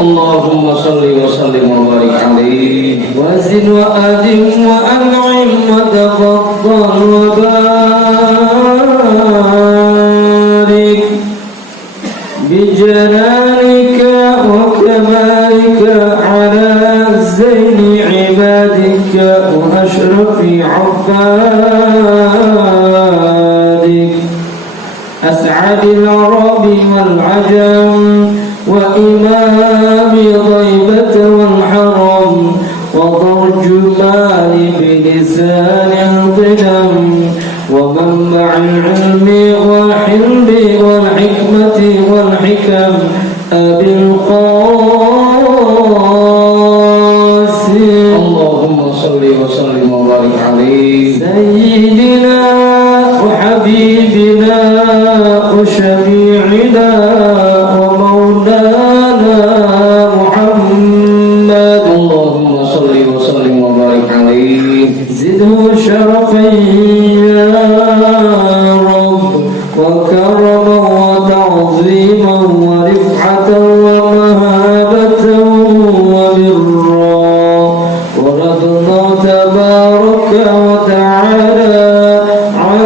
اللهم صل وسلم وبارك عليه وزد وأدم وأنعم وتفضل وبارك بجلالك وكمالك على زين عبادك وأشرف عبادك أسعد العرب والعجم وإمام ضيبة والحرم وترجمان بلسان القدم ومنبع العلم والحلم والحكمة والحكم أبي القاسم اللهم صل وسلم وبارك عليه سيدنا وحبيبنا وشفيعنا ومولانا محمد اللهم صل وسلم وبارك عليه زده شرفا يا رب وكرما وتعظيما ورفعة ومهابة وبرا ورضنا تبارك وتعالى عن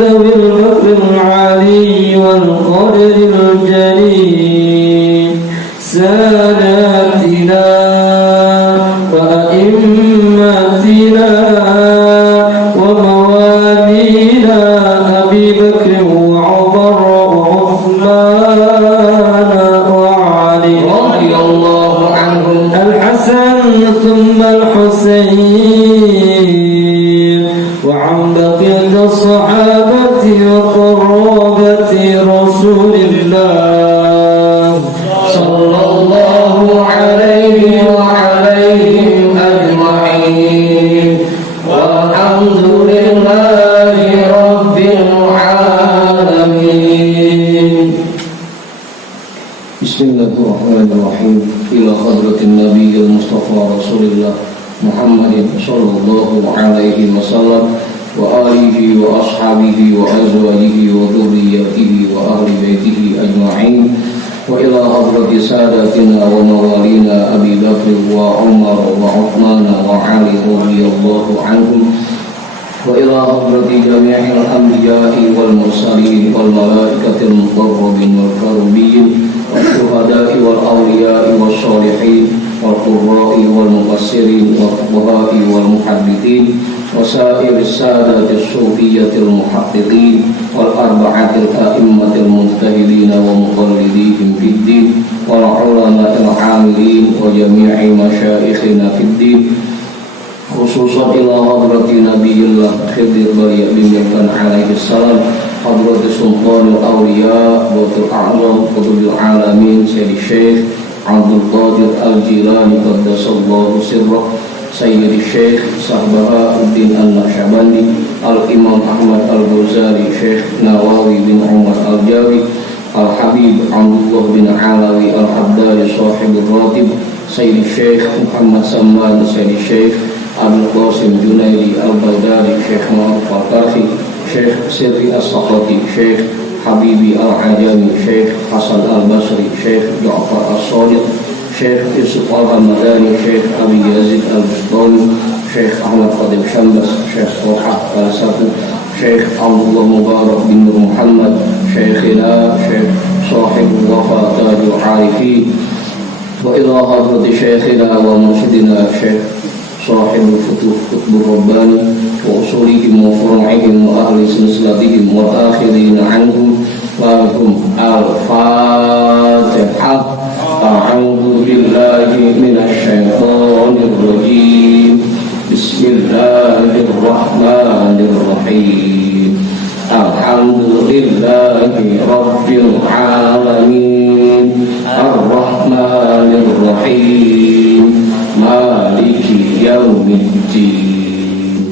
ذوي المكر العلي والقدر الجليل ساداتنا وأئمتنا وموالينا أبي بكر وعمر وعثمان وعلي رضي الله عنهم الحسن ثم الحسين وعن بقية الصحابة وقرابة رسول الله صلى الله عليه وعليهم أجمعين والحمد لله رب العالمين. بسم الله الرحمن الرحيم. إلى حضرة النبي المصطفى رسول الله محمد صلى الله عليه وسلم وآله وأصحابه وأزواجه وذريته وأهل بيته أجمعين وإلى حضرة ساداتنا وموالينا أبي بكر وعمر وعثمان وعلي رضي الله عنهم وإلى حضرة جميع الأنبياء والمرسلين والملائكة المقربين والكرمين والشهداء والأولياء والصالحين والقراء والمفسرين والفقهاء والمحدثين وسائر السادة الصوفية المحققين والأربعة الأئمة المجتهدين ومقلديهم في الدين والعلماء العاملين وجميع مشايخنا في الدين خصوصا إلى حضرة نبي الله خضر بن عليه السلام حضرة سلطان الأولياء وقت الأعظم قطب العالمين سيد الشيخ عبد القادر الجيلاني قدس الله سره سيد الشيخ صهباء الدين النقشبندي الإمام أحمد الغزالي شيخ نواوي بن عمر الجاوي الحبيب عبد الله بن علوي الحداري صاحب الراتب سيد الشيخ محمد سمان سيد الشيخ أبو القاسم جنيدي البيداري شيخ معروف القرخي شيخ سري السقطي شيخ حبيبي العجمي شيخ حسن البصري شيخ جعفر الصادق شيخ يوسف الرمضاني شيخ أبي يزيد البسطامي شيخ أحمد قادم شمبس شيخ طلحة السفر شيخ عبد الله مبارك بن محمد شيخنا شيخ صاحب الوفاء تاج العارفين وإلى حضرة شيخنا ومرشدنا شيخ صاحب الفتوح قطب الرباني وأصولهم وفروعهم وأهل سلسلتهم والآخرين عنهم لهم الفاتحة. أعوذ بالله من الشيطان الرجيم. بسم الله الرحمن الرحيم. الحمد لله رب العالمين الرحمن الرحيم مالك يوم الدين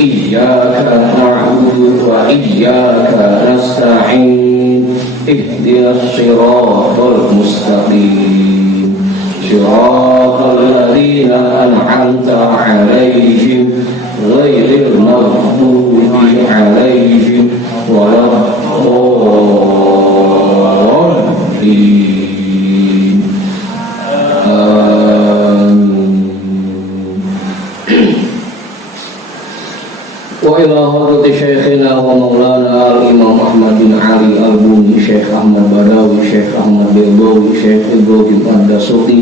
إياك نعبد وإياك نستعين اهدنا الصراط المستقيم صراط الذين أنعمت عليهم غير المغضوب عليهم وإلى حضرة شيخنا ومولانا الإمام أحمد بن علي البوني شيخ أحمد بداوي شيخ أحمد بيضاوي شيخ إبراهيم الدسوقي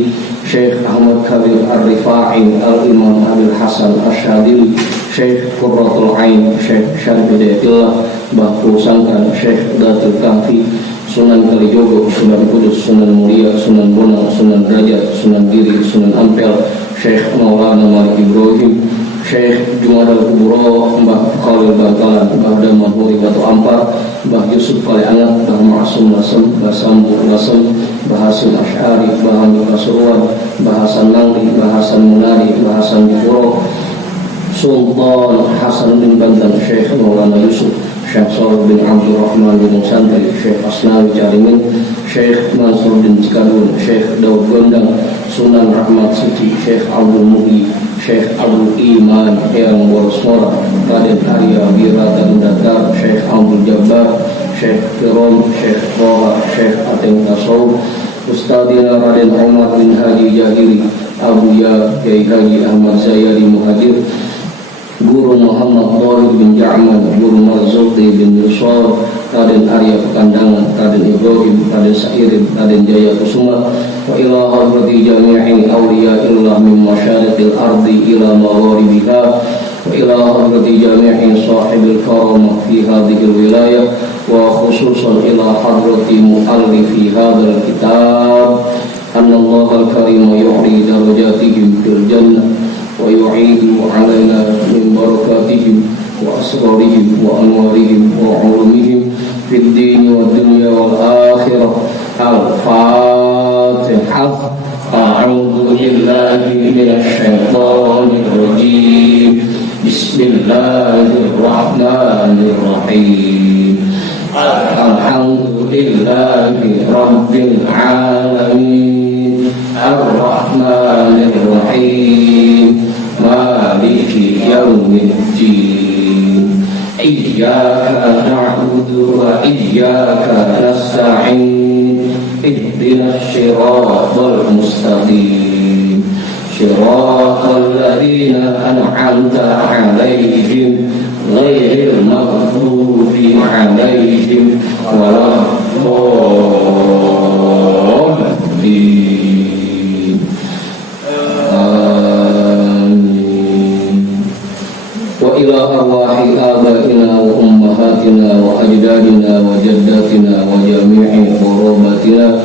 شيخ أحمد كبير الرفاعي الإمام أبي الحسن الشاذلي شيخ قرة العين شيخ شرف Hidayatullah Bahku Sangkan Syekh Datul Kahfi Sunan Kalijogo Sunan Kudus Sunan Muria Sunan Bonang Sunan Derajat Sunan Giri Sunan Ampel Syekh Maulana Malik Ibrahim Syekh Jumadal Kuburo Mbah Khalil Bangkalan Mbah Daman Huri Batu Ampar Mbah Yusuf Kaliangat Mbah Ma'asum Lasem Mbah Sambu Lasem Mbah Hasim Asy'ari Mbah Hamid Pasuruan Mbah Hasan Nangri Mbah Hasan Munari Mbah Hasan Dipuro Sultan Hasan bin Bantan Syekh Maulana Yusuf Syekh Salih bin Abdul Rahman bin Santri Syekh Asnawi Carimin Syekh Mansur bin Cikadun Syekh Daud Gondang Sunan Rahmat Suci Syekh Abdul Muhi Syekh Abdul Iman Eyang Borosmora Raden Arya Wirata Dakar Syekh Abdul Jabbar Syekh Firon Syekh Roha Syekh Ateng Tasawuf Ustadina Raden Umar bin Haji Jahiri Abuya Kiai Haji Ahmad Zayadi Muhadir Guru Muhammad Tohir bin Ja'man Guru Marzuki bin Yusuf Raden Arya Pekandangan Raden Ibrahim Raden Sa'irin Raden Jaya Kusuma wa ila hadrati jami'i awliya'illah min masyariqil ardi ila magharibiha wa ila hadrati jami'i sahibil karamah fi hadhil wilayah wa khususan ila hadrati mu'allifi hadzal kitab anna Allahal karim yu'li darajatihim fil jannah wa yu'idu 'alaina min barakatihim wa asrarihim wa anwarihim wa 'ulumihim fid din wa dunya wal akhirah. Al-Fatihah. A'udzu billahi minasy syaithanir rajim. Bismillahirrahmanirrahim. Alhamdulillahi rabbil alamin. Ar-Rahmanir Rahim. Maliki yaumiddin. Iyyaka na'budu wa iyyaka nasta'in. Ihdinas siratal mustaqim. Siratal ladzina an'amta 'alaihim ghairil maghdubi 'alaihim waladdallin. Wa ila arwahi abaina wa ummahatina wa ajdadina wa jaddatina wa jami'i qurabatina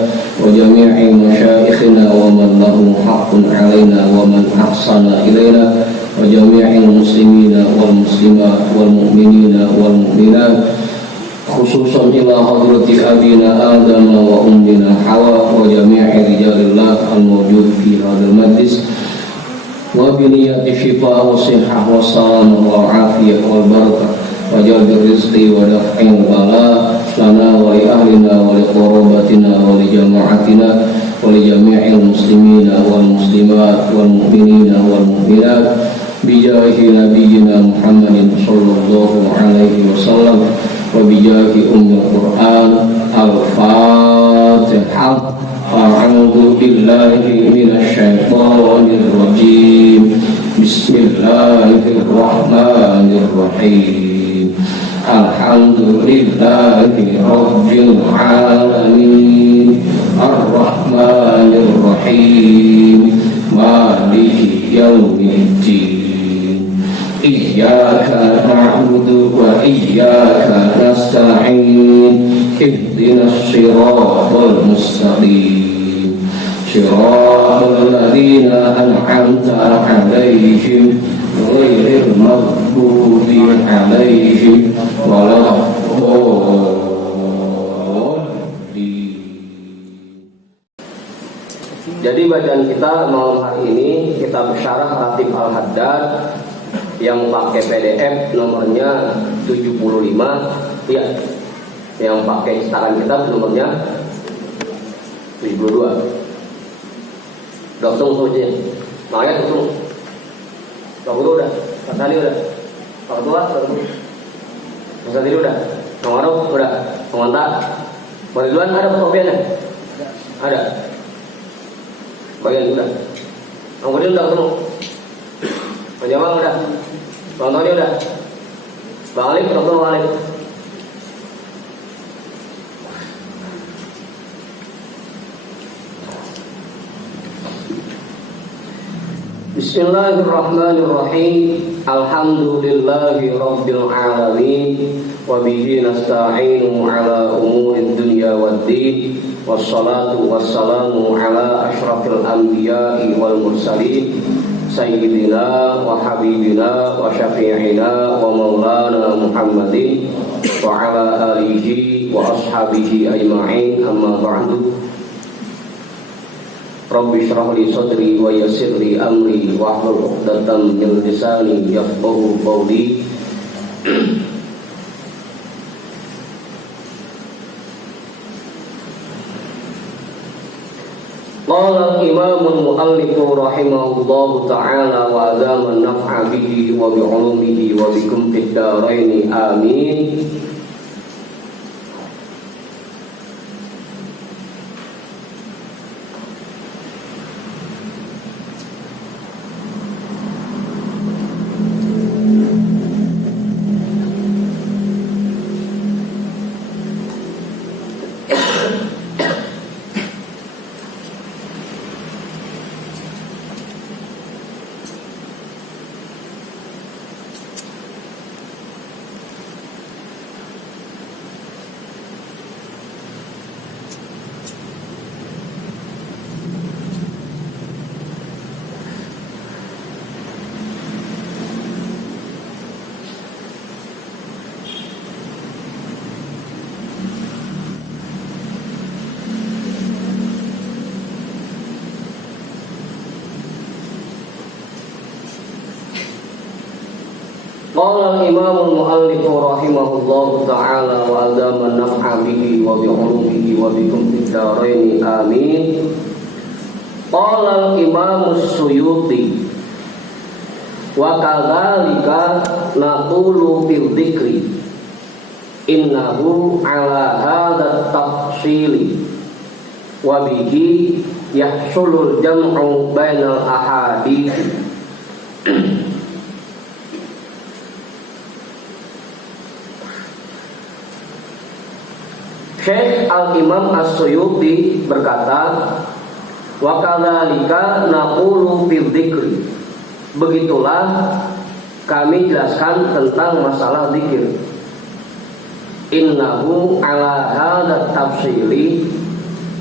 wa jami'i masyayikhina wa man lahum haqqun 'alaina wa man ahsana ilaina wa jami'il muslimina wal muslimat wal mu'minina wal mu'minat khususan ila hadrati abina Adam wa ummina Hawa wa jami'i rijalillah al-mawjud fi hadzal majlis wa biniyati shifa wa sihah wa salamah wa afiyah wal barakah wa jalbil rizqi wa daf'il bala lana wa li ahlina wa li qurabatina wa li jama'atina wa li jami'il muslimina wal muslimat wal mu'minina wal mu'minat bijahi nabiyyina Muhammadin sallallahu alaihi wasallam wa bijahi ummil Qur'an. Al-Fatihah. A'udzu billahi minasy syaithanir rajim. Bismillahirrahmanirrahim. Alhamdulillahi rabbil alamin. Ar-Rahmanir Rahim. Maliki yaumiddin. Iyyaka na'budu wa iyyaka nasta'in. Ihdinas siratal mustaqim. Siratal ladzina an'amta 'alaihim ghairil maghdubi 'alaihim waladdallin. Jadi bacaan kita malam hari ini kitab Syarah Ratib Al-Haddad yang pakai PDF nomornya 75 ya. Yang pakai cetakan kitab nomornya 72. Langsung saja. Makanya langsung. Pak Guru udah, Pak Tali udah, Pak Ketua, Pak Tali udah, Pak Maruf udah, Pak Manta, Pak Ridwan ada fotokopiannya? Ada. Bagian udah. Pak Guru udah ketemu. Pak Jamal udah. Pak Tony udah. Balik atau balik? Bismillahirrahmanirrahim. Alhamdulillahi rabbil alamin. Wa bihi nasta'inu ala umurid dunya waddin. Wassalatu wassalamu ala asyrafil anbiya'i wal mursalin, sayyidina wa habibina wa syafi'ina wa maulana Muhammadin wa ala alihi wa ashabihi ajma'in, amma ba'du. Rabbi shrah li sadri wa yassir li amri wa hlul 'uqdatam min lisani yafqahu qawli. Qala al-imam al-muallif rahimahullahu ta'ala wa azama an-naf'a bihi wa bi 'ulumihi wa bikum fid dharain amin. Qala al-imam al-muallif rahimahullahu ta'ala wa azama an-naf'a bihi wa bi 'ulumihi wa bikum fid dharain amin. Qala al-imam as-Suyuti wa kadzalika naqulu fil dzikri innahu ala hadha at-tafsili wa bihi yahsulul jam'u bainal ahadits. Syekh Al-Imam As-Suyuti berkata, wa kadzalika naqulu fil dzikri. Begitulah kami jelaskan tentang masalah zikir. Innahu ala hadza tafsili.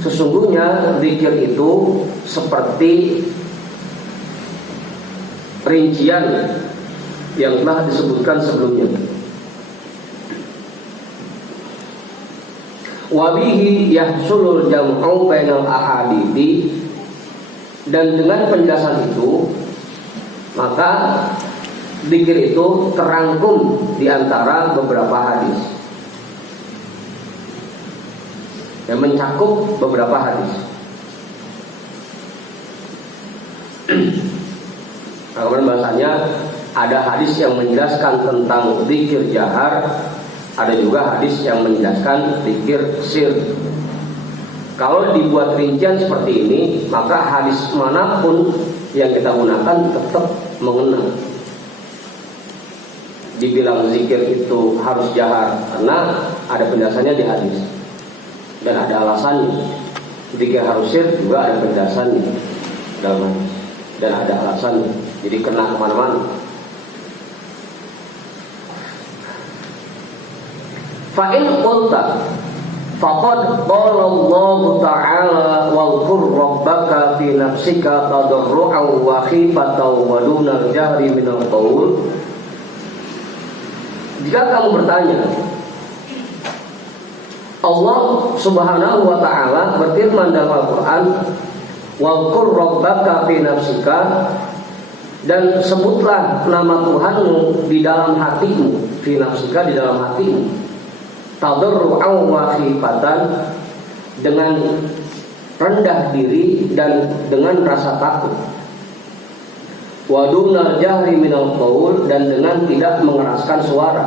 Sesungguhnya zikir itu seperti rincian yang telah disebutkan sebelumnya. Wabihi yahsulul jam'u bainal ahadithi. Dan dengan penjelasan itu maka zikir itu terangkum di antara beberapa hadis yang mencakup beberapa hadis. Kemudian bahasanya ada hadis yang menjelaskan tentang zikir jahar, ada juga hadis yang menjelaskan zikir sir. Kalau dibuat rincian seperti ini, maka hadis manapun yang kita gunakan tetap mengena. Dibilang zikir itu harus jahar karena ada penjelasannya di hadis dan ada alasannya. Zikir harus sir juga ada penjelasannya dalam hadis dan ada alasannya. Jadi kena kemana-mana. Fa'in qulta faqad qala Allah ta'ala wa'kur rabbaka fi nafsika tadarru'an wa khifatan wa dunal jahri minal qaul. Jika kamu bertanya, Allah Subhanahu wa ta'ala berfirman dalam Al-Quran, wa'kur rabbaka fi nafsika, dan sebutlah nama Tuhanmu di dalam hatimu, fi nafsika di dalam hatimu, tadarru'an wa khifatan, dengan rendah diri dan dengan rasa takut, wa dunal jahri minal qaul, dan dengan tidak mengeraskan suara.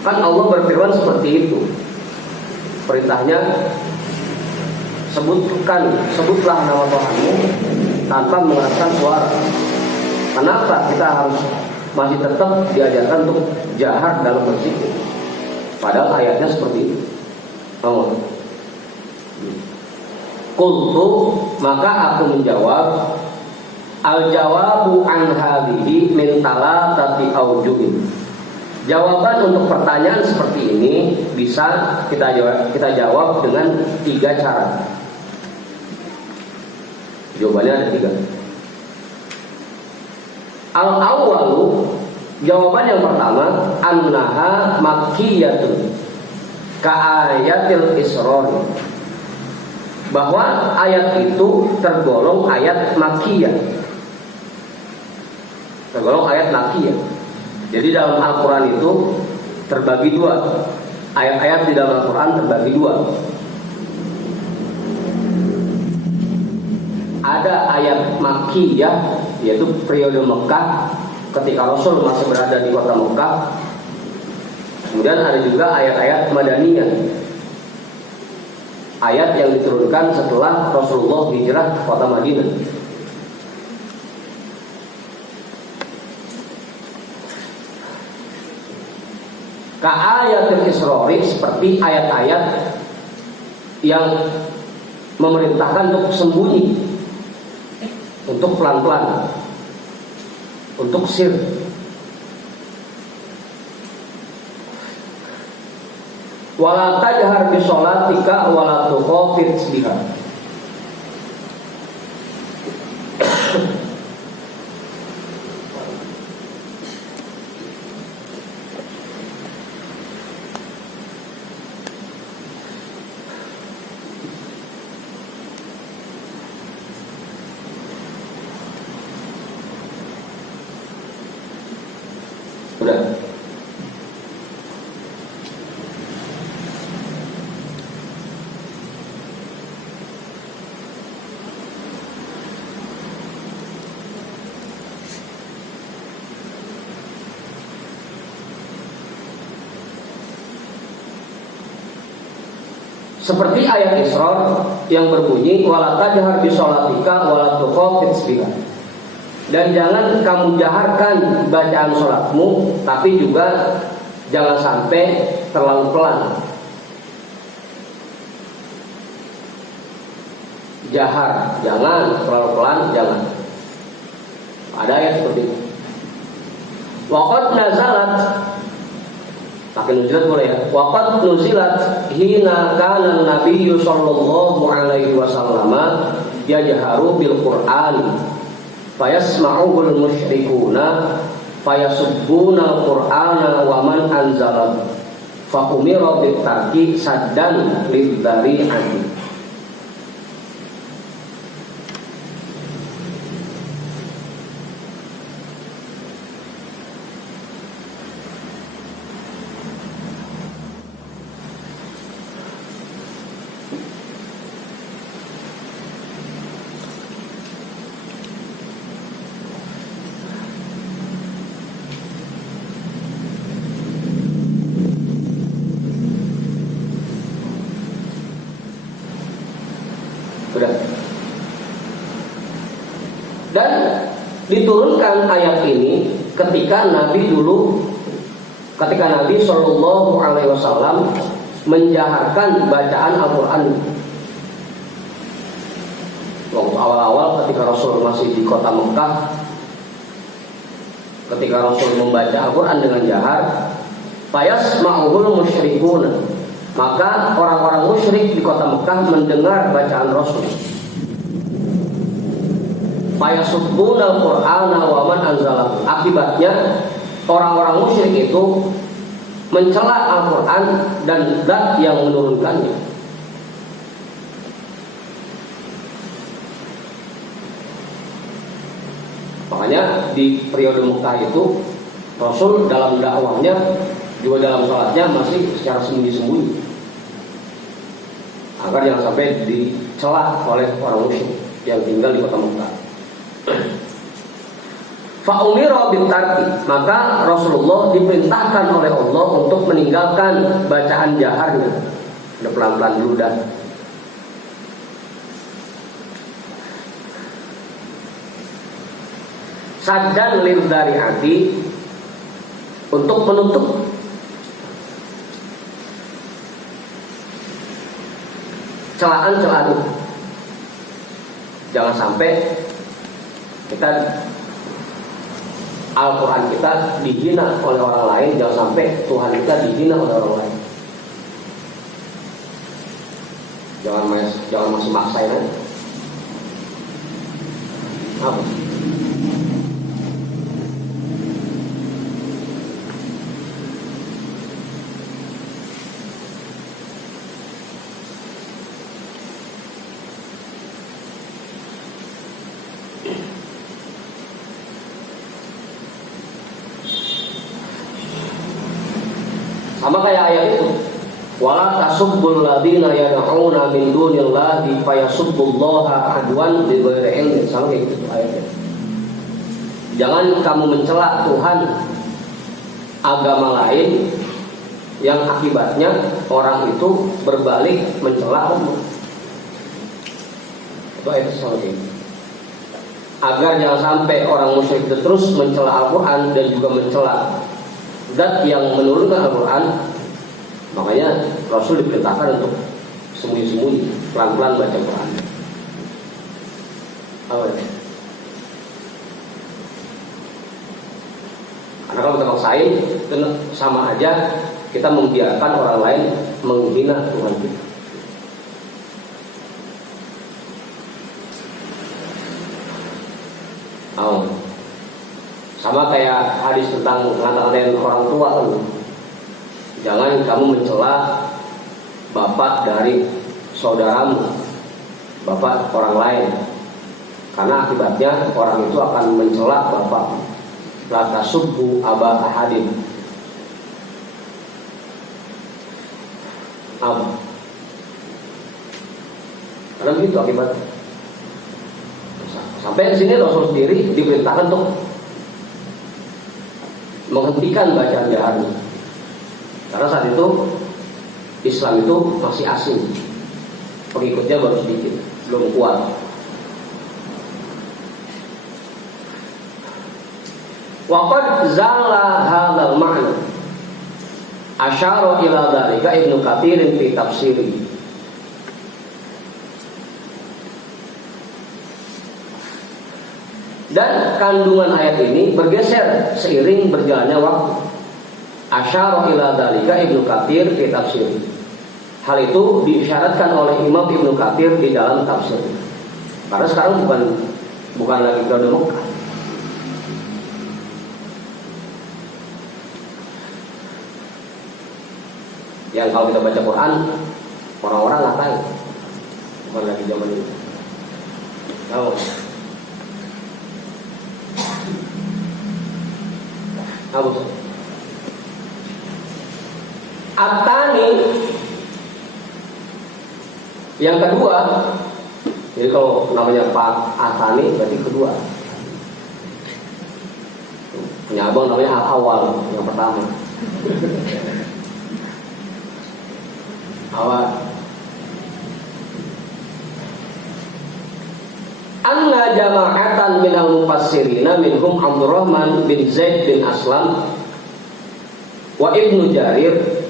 Kan Allah berfirman seperti itu. Perintahnya sebutlah nama Tuhanmu tanpa mengeraskan suara. Kenapa kita harus masih tetap diajarkan untuk jahar dalam berzikir? Padahal ayatnya seperti itu. Qultu, maka aku menjawab, al-jawabu an hadhihi min talatati aujuhin. Jawaban untuk pertanyaan seperti ini bisa kita jawab dengan 3 cara. Jawabannya ada 3. Al-awwalu, jawaban yang pertama, annaha makkiyatun ka'ayatil Isra. Bahwa ayat itu tergolong ayat makkiyah. Tergolong ayat makkiyah. Jadi dalam Al-Quran itu terbagi 2. Ayat-ayat di dalam Al-Quran terbagi 2. Ada ayat makkiyah, yaitu periode Mekah ketika Rasul masih berada di kota Mekah. Kemudian ada juga ayat-ayat madaniyah, ayat yang diturunkan setelah Rasulullah hijrah ke kota Madinah. Ka'ayatul Isra, seperti ayat-ayat yang memerintahkan untuk sembunyi, untuk pelan-pelan, untuk sir. Wala tajhar bi sholatika wala tukhafit biha. Udah. Seperti ayat Isra yang berbunyi wala tajhar bi sholatika wala tukhafit biha. Dan jangan kamu jaharkan bacaan sholatmu, tapi juga jangan sampai terlalu pelan. Jahar, jangan terlalu pelan, jangan. Ada ayat seperti itu. Waqad nazalat, pakai nuzilat boleh ya. Waqad nuzilat hina kana Nabiyyu sallallahu alaihi wasallam yajharu bil Qur'an fayasma'uhul musyrikuna fayasubbuna al-Qur'ana wa man anzala fa umira bitarki saddan lidhari'ati. Dan diturunkan ayat ini ketika Nabi Shallallahu Alaihi Wasallam menjaharkan bacaan Al-Quran. Waktu awal-awal ketika Rasul masih di kota Mekah, ketika Rasul membaca Al-Quran dengan jahar, fayasma'uhul musyrikun, maka orang-orang musyrik di kota Mekah mendengar bacaan Rasul. Fayasubbuna al-Qur'ana wa man anzala. Akibatnya orang-orang musyrik itu mencela Al-Qur'an dan zat yang menurunkannya. Makanya di periode Mekah itu Rasul dalam dakwahnya juga dalam salatnya masih secara sembunyi-sembunyi agar jangan sampai dicela oleh orang musyrik yang tinggal di kota Mekah. Fa'umira bitarki, maka Rasulullah diperintahkan oleh Allah untuk meninggalkan bacaan jaharnya. Udah pelan-pelan dulu dah. Saddan lil dzari'ati, untuk menutup celaan-celaan itu. Jangan sampai Al-Quran kita dihina oleh orang lain, jangan sampai Tuhan kita dihina oleh orang lain. Jangan masih maksain aja. Apa? Sama kayak ayat itu. Wala tasubbul ladzina yad'una min dunillahi fayasubbullaha adwan bighairi ilmin. Sama kayak gitu ayatnya. Jangan kamu mencela Tuhan agama lain yang akibatnya orang itu berbalik mencela Allah. Itu ayat sama kayak gitu. Agar jangan sampai orang musyrik itu terus mencela Al-Quran dan juga mencela zat yang menurunkan Al-Quran. Makanya Rasul diperintahkan untuk sembunyi-sembunyi, pelan-pelan baca Quran. Apa ya? Karena kalau kita maksain, itu sama aja kita membiarkan orang lain menghina Tuhan kita. Sama kayak hadis tentang ngata-ngatain orang tua kan. Jangan kamu mencela bapak dari saudaramu, bapak orang lain, karena akibatnya orang itu akan mencela bapak. La tasubbu aba ahadin. Karena begitu akibatnya. Sampai di sini Rasul sendiri diperintahkan untuk menghentikan bacaan jahar. Karena saat itu Islam itu masih asing, pengikutnya baru sedikit, belum kuat. Waqad zala hadzal ma'na asyara ila dzalika Ibnu Katsir fi tafsiri. Dan kandungan ayat ini bergeser seiring berjalannya waktu. Asyara ila dzalika Ibnu Katsir fi tafsiri. Hal itu diisyaratkan oleh Imam Ibnu Katsir di dalam tafsir. Karena sekarang bukan lagi periode Mekah. Yang kalau kita baca Quran, orang-orang ngatain, bukan lagi zaman ini. Tahu? Apa tuh? At-tani, yang kedua. Jadi kalau namanya Pak At-tani berarti kedua. Punya abang namanya Al-awal, yang pertama. Awal. Anna jama'atan minal mufassirina minhum Abdurrahman bin Zaid bin Aslam wa Ibnu Jarir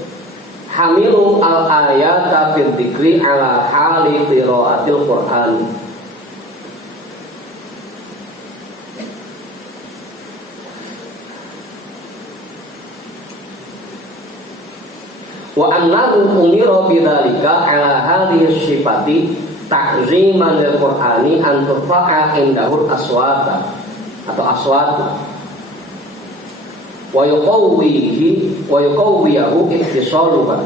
hamilu al-ayata fil dzikri ala hali qiraatil Qur'an. Wa annahu umira bidzalika ala hadhihi sifati ta'ziman lil Qur'ani an turfa'a indahul aswata atau aswatu wa yuqawwiyahu ittisaluhan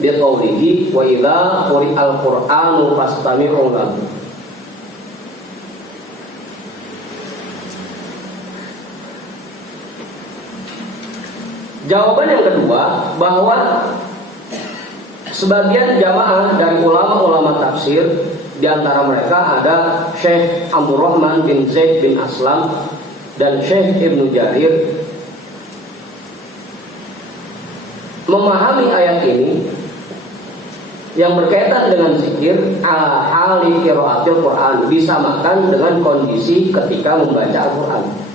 bi qawlihi wa idza quri'al Qur'anu fastami'u lahu. Jawaban yang kedua, bahwa sebagian jamaah dari ulama-ulama tafsir, di antara mereka ada Syekh Abdurrahman bin Zaid bin Aslam dan Syekh Ibnu Jarir, memahami ayat ini yang berkaitan dengan zikir ala hali qiraatil Quran, disamakan dengan kondisi ketika membaca Al-Quran.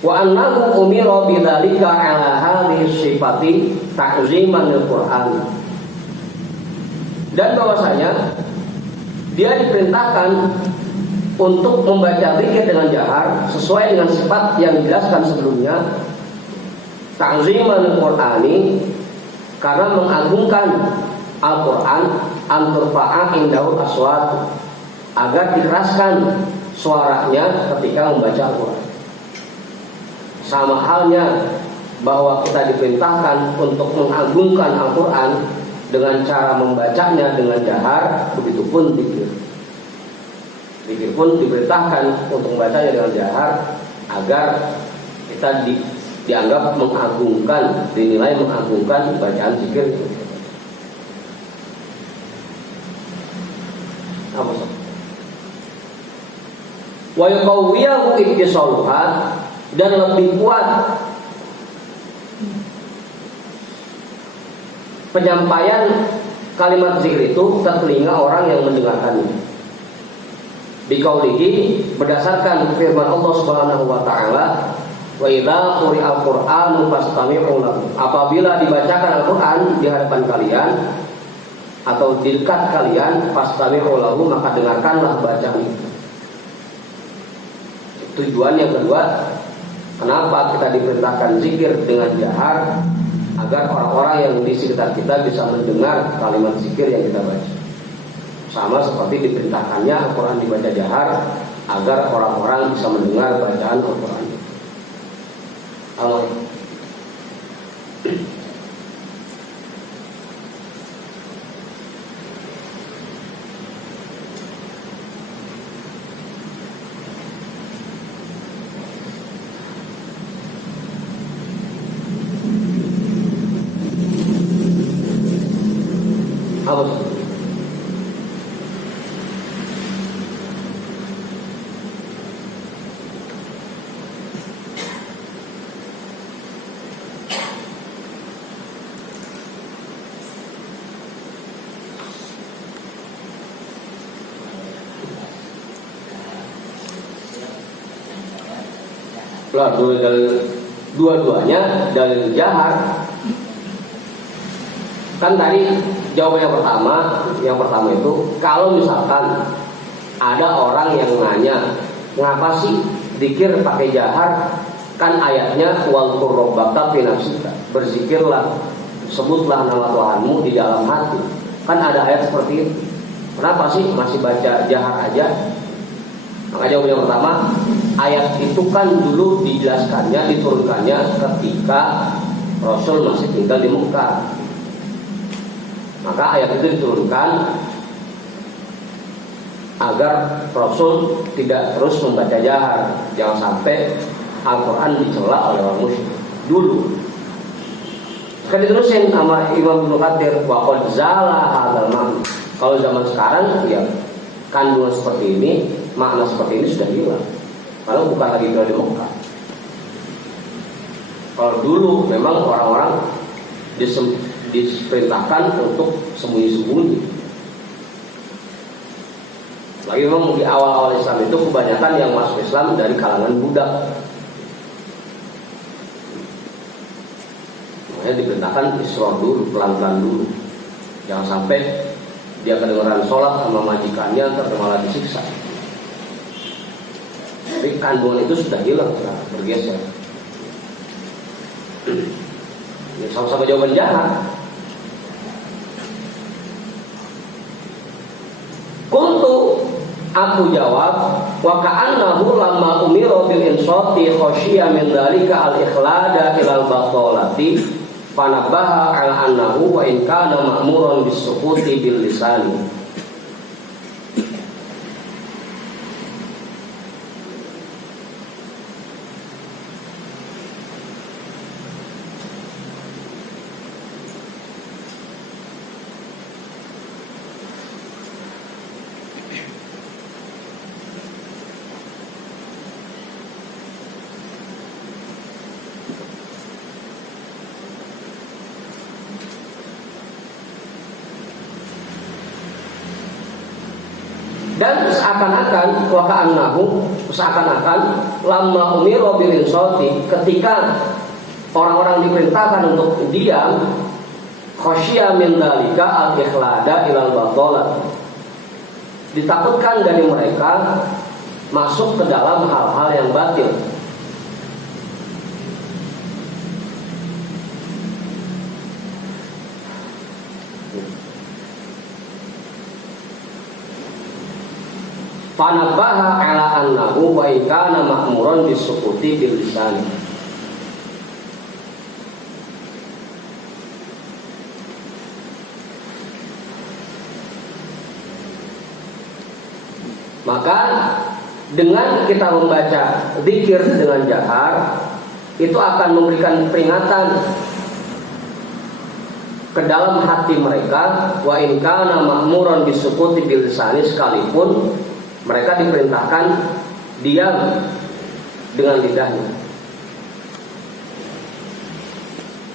Wa annahu umira bidzalika ala hadhihi sifati ta'ziman lil Qur'an. Dan bahwasanya dia diperintahkan untuk membaca zikir dengan jahar sesuai dengan sifat yang dijelaskan sebelumnya, ta'ziman lil Qur'ani, karena mengagungkan Al-Quran, anturfa'a indahul aswat, agar dikeraskan suaranya ketika membaca Al-Quran. Sama halnya bahwa kita diperintahkan untuk mengagungkan Al-Quran dengan cara membacanya dengan jahar, begitu pun zikir. Zikir pun diperintahkan untuk membacanya dengan jahar agar kita dianggap mengagungkan, dinilai mengagungkan bacaan zikir. Apa sih? Wa yuqawwiyahu ittisaluha, dan lebih kuat penyampaian kalimat zikir itu ke telinga orang yang mendengarkannya. Biqaulihi, berdasarkan firman Allah Subhanahu wa taala, wa idza quri'al qur'anu fastami'u lahu. Apabila dibacakan Al-Qur'an di hadapan kalian atau di dekat kalian, fastami'u lahu, maka dengarkanlah bacaan itu. Tujuan yang kedua, kenapa kita diperintahkan zikir dengan jahar? Agar orang-orang yang di sekitar kita bisa mendengar kalimat zikir yang kita baca. Sama seperti diperintahkannya Al-Quran dibaca jahar, agar orang-orang bisa mendengar bacaan Al-Quran. Allah. Dua-duanya dalil jahar. Kan tadi jawaban yang pertama itu, kalau misalkan ada orang yang nanya, ngapa sih zikir pakai jahar? Kan ayatnya wal qurrabbaka fi nafsika, berzikirlah, sebutlah nama Tuhanmu di dalam hati. Kan ada ayat seperti itu. Kenapa sih masih baca jahar aja? Maka jawaban yang pertama, ayat itu kan dulu dijelaskannya, diturunkannya ketika Rasul masih tinggal di Mekah. Maka ayat itu diturunkan agar Rasul tidak terus membaca jahar, jangan sampai Al-Quran dicela oleh orang musyrik dulu. Sekarang diterusin sama Imam Ibnu Katsir, wa qad zala hadzal ma'na. Kalau zaman sekarang ya kandungan seperti ini, makna seperti ini sudah hilang. Kalau bukan lagi tinggal di Mekah. Kalau dulu memang orang-orang diperintahkan untuk sembunyi-sembunyi. Lagi memang di awal-awal Islam itu kebanyakan yang masuk Islam dari kalangan budak. Makanya diperintahkan israr dulu, pelan-pelan dulu. Jangan sampai dia kedengaran sholat sama majikannya terus malah disiksa. Tapi kandungan itu sudah hilang, sudah bergeser. Ya, sama-sama jawaban jahat. Kuntu, aku jawab, wa ka'annahu lamma umira bil insati khasyiya min dzalika al-ikhlada ila al-bathalati fanabaha ala annahu wa in kana ma'muran bis-sukuti bil lisani. Dan seakan-akan lama umiro bil insati, ketika orang-orang diperintahkan untuk diam, khosya min dalika al-ikhlada ilal batalat, ditakutkan dari mereka masuk ke dalam hal-hal yang batil. Fanabaha ala annahu wa in kana ma'muran bisukuti bil lisan. Maka dengan kita membaca zikir dengan jahar, itu akan memberikan peringatan ke dalam hati mereka, wa in kana ma'muran bisukuti bil lisan, sekalipun mereka diperintahkan diam dengan lidahnya.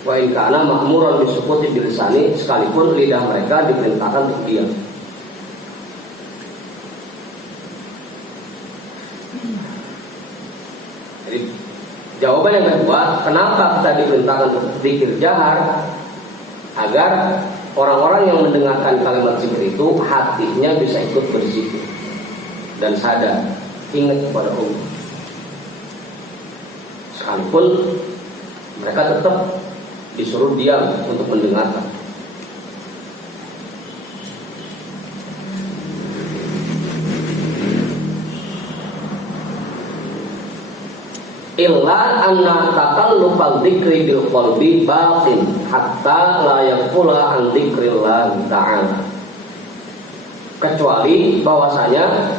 Wa in kana ma'muran bisukuti bil lisan, sekalipun lidah mereka diperintahkan untuk diam. Jadi jawaban yang kedua, kenapa kita diperintahkan untuk zikir jahar? Agar orang-orang yang mendengarkan kalimat zikir itu hatinya bisa ikut berzikir dan sadar, ingat kepada Allah. Sekalipun mereka tetap disuruh diam untuk mendengarkan. Illa anna taqallubal dzikri bil qalbi batin hatta la yaqula an dzikrillah ta'ala. Kecuali bahwasanya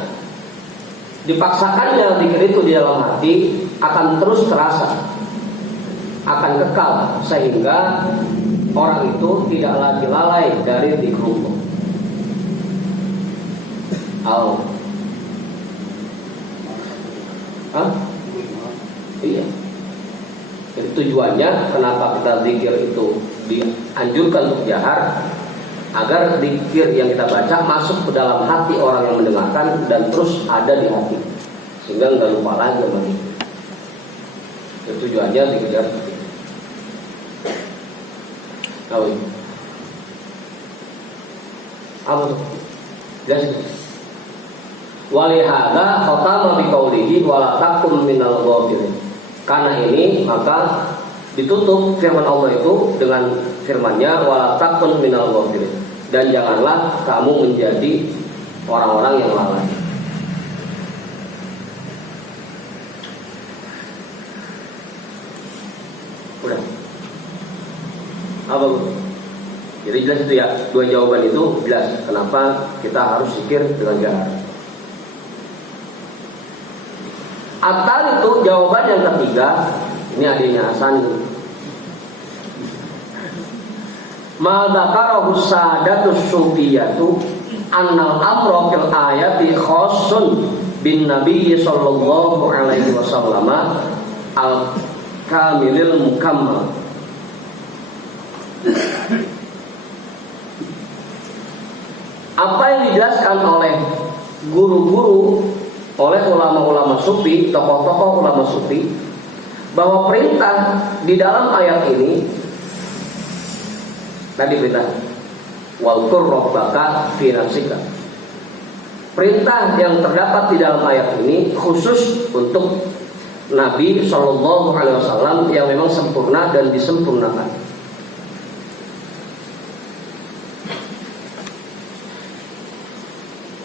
dipaksakannya zikir itu di dalam hati akan terus terasa, akan kekal, sehingga orang itu tidak lagi lalai dari zikrullah. Iya. Jadi tujuannya kenapa kita zikir itu dianjurkan untuk jahar, agar zikir yang kita baca masuk ke dalam hati orang yang mendengarkan dan terus ada di hati, sehingga nggak lupa lagi sama zikir. Jadi tujuannya zikir jahar seperti itu. Apa tuh? Jelas. Walihada khatama biqaulihi wala takum minal ghafilin. Karena ini maka ditutup firman Allah itu dengan firman-Nya wala takun minal ghafilin, dan janganlah kamu menjadi orang-orang yang lalai. Udah. Apa bu? Jadi jelas itu ya, dua jawaban itu jelas kenapa kita harus zikir dengan jahar. Atau itu jawaban yang ketiga, ini adanya Hasan. Ma dzakarahu sadatus sufiyatu annal amra fil ayati khassun bin nabiy sallallahu alaihi wasallam al kamilil mukammal. Apa yang dijelaskan oleh guru-guru, oleh ulama-ulama sufi, tokoh-tokoh ulama sufi, bahwa perintah di dalam ayat ini tadi perintah walqur rabbaka fi nafsika. Perintah yang terdapat di dalam ayat ini khusus untuk Nabi Shallallahu Alaihi Wasallam yang memang sempurna dan disempurnakan.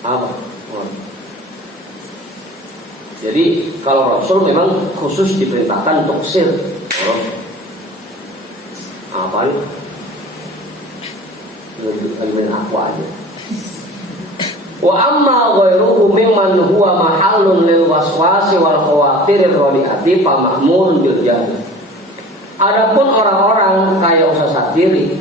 Apa? Jadi kalau Rasul memang khusus diperintahkan untuk sir. Apa nih? Lebih aku aja. Wa amma ghairuhu mimman huwa mahallun lil waswasi wal khawatiril radiati fa ma'murun bil jahil. Adapun orang-orang kayak Ustaz Satiri,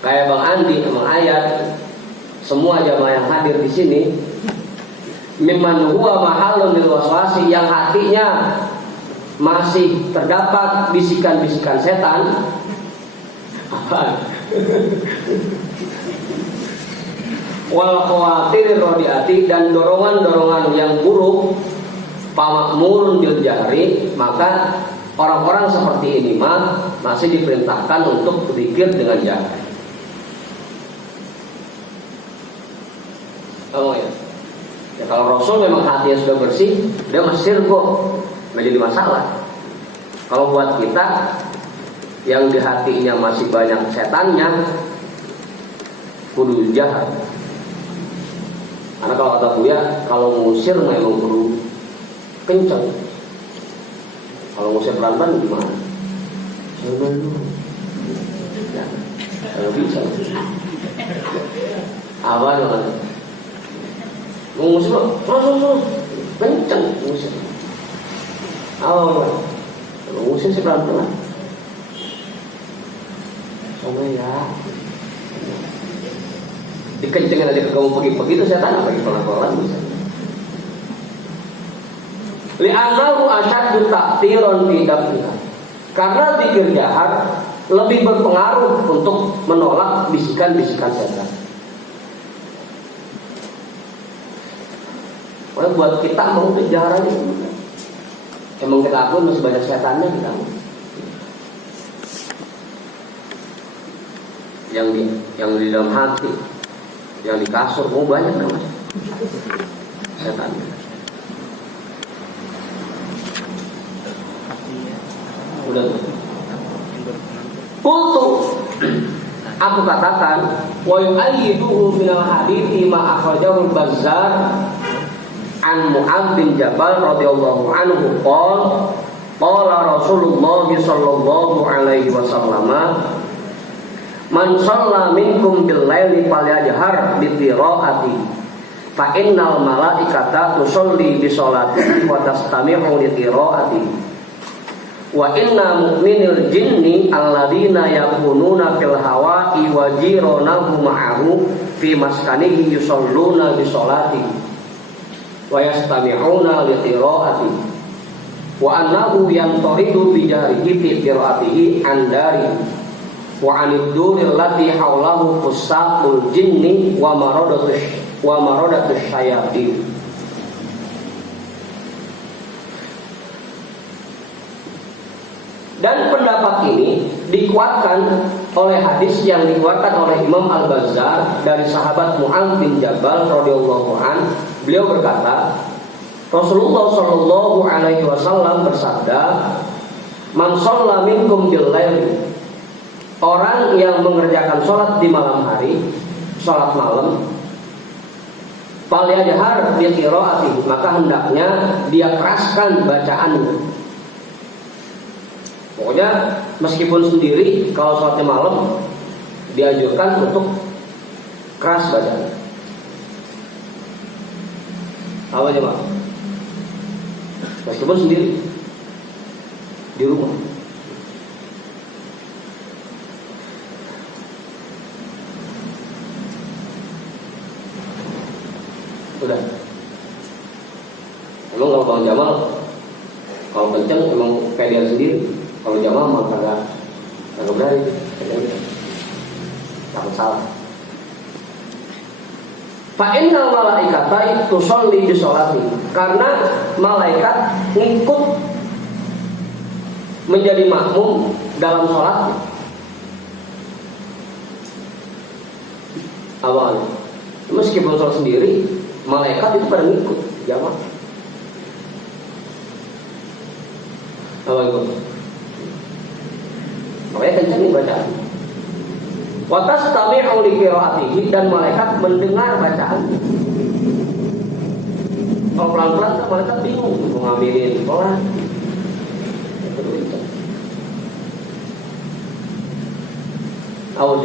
kayak Bang Andi, Bang Ayat, semua jamaah yang hadir di sini, mimman huwa mahallun lil waswasi, yang hatinya masih terdapat bisikan-bisikan setan. Apa? wal khawatir rodiati, dan dorongan-dorongan yang buruk, pamakmurun bil jahri, maka orang-orang seperti ini mah masih diperintahkan untuk berzikir dengan jahri. Oh ya. Ya, kalau Rasul memang hatinya sudah bersih, dia masih kok, nggak jadi masalah. Kalau buat kita yang di hatinya masih banyak setannya, kudu jahat. Karena kalau kata Buya, kalau ngusir memang kudu kencang. Kalau ngusir pelan-pelan gimana? Coba dulu. Ya, kalau bisa. Apa namanya? Ngusir, terus, kencang ngusir. Apa? Kalau ngusir sih pelan-pelan. Coba ya. Dikencengin aja ke kamu pergi-pergi itu setan apa pelan-pelan bisa. Li'annahu asyaddu ta'tiran fi dafniha. Karena zikir jahar lebih berpengaruh untuk menolak bisikan-bisikan setan. Oleh buat kita mau kejaran itu, emang kita akui masih banyak setannya kita. Yang di dalam hati, yang di kasur, mau banyak namanya setannya. Udah. Qultu, aku katakan, wa yu'ayyiduhu minal hadithi ma akhrajahu al-Bazzar an Mu'adz bin Jabal radhiyallahu anhu qala Rasulullah sallallahu alaihi wasallam man shalla minkum bil laili falyajhar bi qiraati fa innal malaikata tusalli bi sholati wa tastami'u li qiraati wa inna mu'minil jinni alladzina yakununa fil hawa'i wa jironahu ma'ahu fi maskanihi yusalluna bi sholati wa yastami'una li qiraati wa annahu yantaridu bi jarihi fi qiraatihi andari wa anid-duril lati haulahu fusaqul jinni wa maradatush syayatin. Dan pendapat ini dikuatkan oleh hadis yang dikeluarkan oleh Imam Al-Bazzar dari sahabat Mu'adz bin Jabal radhiyallahu an. Beliau berkata, Rasulullah sallallahu alaihi wasallam bersabda, "Man shalla minkum bil lail." Orang yang mengerjakan sholat di malam hari, sholat malam, falyajhar bi qiraati, maka hendaknya dia keraskan bacaannya. Pokoknya meskipun sendiri, kalau sholatnya malam dianjurkan untuk keras bacaan. Apa aja Pak? Meskipun sendiri di rumah. Udah. Emang kalau Bang Jamal, kalau kenceng emang kayak dia sendiri. Kalau Jamal mah kagak berani, takut salah. Fa innal malaikata tusolli bi sholati, karena malaikat ngikut menjadi makmum dalam sholat. Awalnya meskipun sholat sendiri, malaikat itu pada ngikut jamaah. Apa ikut? Makanya kencang bacaan. Wa tastami'u li qiraatihi, dan malaikat mendengar bacaan. Kalau pelan-pelan malaikat bingung mau ngambilin orang. Awal.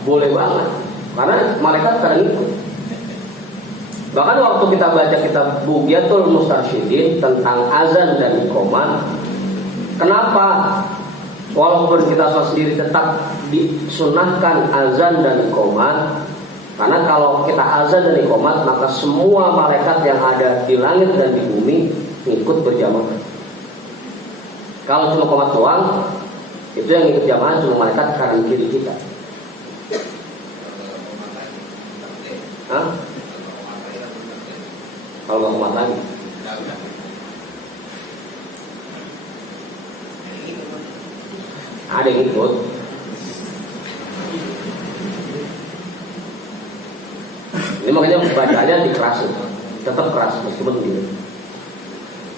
Boleh banget, karena malaikat kadang ikut. Bahkan waktu kita baca kitab Bughyatul Mustarsyidin tentang azan dan iqamah, kenapa walaupun kita sholat sendiri tetap disunahkan azan dan iqamah, Karena kalau kita azan dan iqamat, maka semua malaikat yang ada di langit dan di bumi ikut berjamaah. Kalau cuma qomat doang, itu yang ikut jamaah cuma malaikat kanan kiri kita. Hah? Kalau nggak qomat lagi, ada yang ikut. Ini makanya bacanya dikerasin, tetap keras meskipun begini.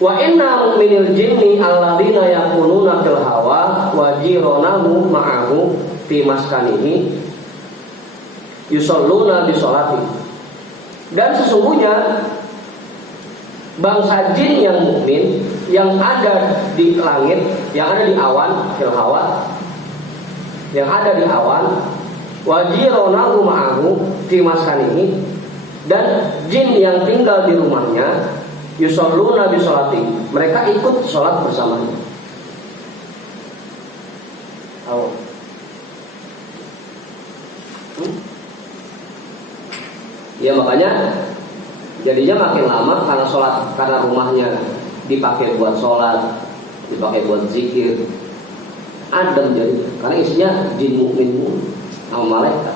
Wa inna mu'minil jinni alladzina yakununa fil hawa wa jironahu ma'ahu fi maskanihi yusalluna bi sholati. Dan sesungguhnya bangsa jin yang mukmin yang ada di langit, yang ada di awan fil hawa, yang ada di awan, wa jironahu ma'ahu fi maskanihi, dan jin yang tinggal di rumahnya yusalluna bi sholati, mereka ikut sholat bersamanya. Oh. Ya makanya jadinya makin lama karena sholat, karena rumahnya dipakai buat sholat, dipakai buat zikir, adem jadi, karena isinya jin mukmin sama malaikat.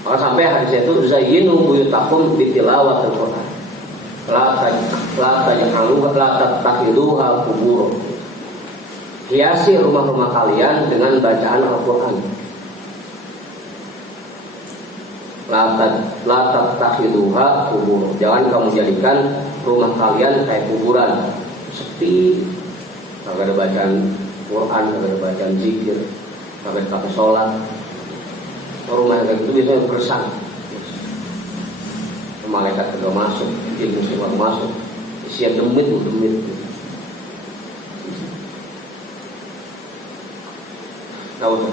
Maka sampai hadis itu zayyinu buyutakum bitilawatil Qur'an. La tattakhiduha qubur. Hiasi rumah-rumah kalian dengan bacaan Al-Qur'an. La tattakhiduha qubur. Jangan kamu jadikan rumah kalian kayak kuburan. Sepi, kagak ada bacaan Quran, kagak ada bacaan zikir, kagak ada sholat. Rumah yang kayak gitu biasanya bersang. Malaikat juga masuk, jin muslim masuk, siap demit. Tahu?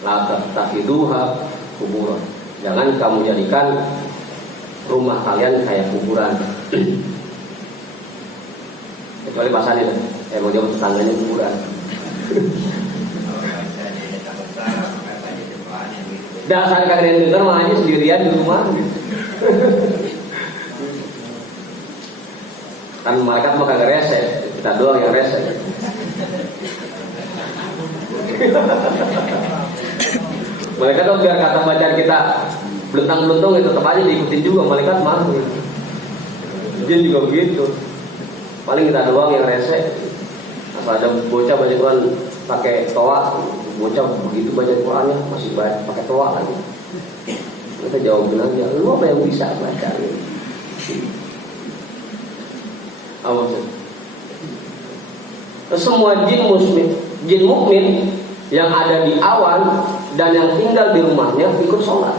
La tattakhiduha kuburan. Jangan kamu jadikan rumah kalian kayak kuburan. Kecuali pasannya, saya mau jawab tetangganya kuburan. Dasar kalian dengar malah sendirian di rumah. Kan malaikat mah kagak rese, kita doang yang rese. Malaikat tuh biar kata bacaan kita belentang-belentung itu tetap aja diikutin juga, malaikat mah. Jin juga begitu. Paling kita doang yang rese. Asal ada bocah baca Quran pakai toa, bocah begitu baca Qurannya masih pakai toa lagi. Kita jawabin aja, lu apa yang bisa baca? Awas. Semua jin mukmin yang ada di awan dan yang tinggal di rumahnya ikut sholat.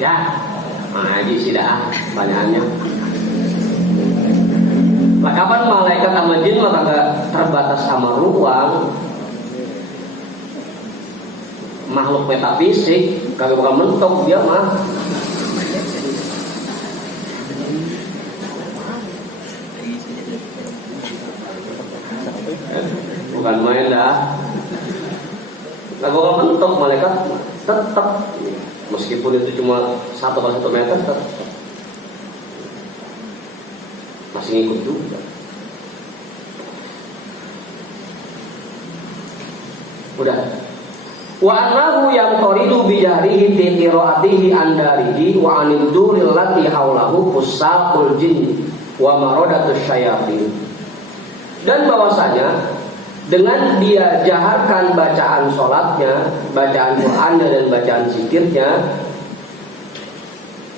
Ya, ngaji sih dah banyakannya. Lah kapan malaikat sama jin mah kagak terbatas sama ruang. Makhluk metafisik kagak bakal mentok dia mah. Bukan main dah. Kagak bakal mentok malaikat tetap. Meskipun itu cuma 1 meter tetap masih ngikut juga. Udah. Wa annahu yantaridu bi jahrihi fi qiraatihi andarihi wa anil duril lati haulahu fusaqul jin wa maradatus syayatin. Dan bahwasanya dengan dia jaharkan bacaan sholatnya, bacaan Qur'annya dan bacaan zikirnya,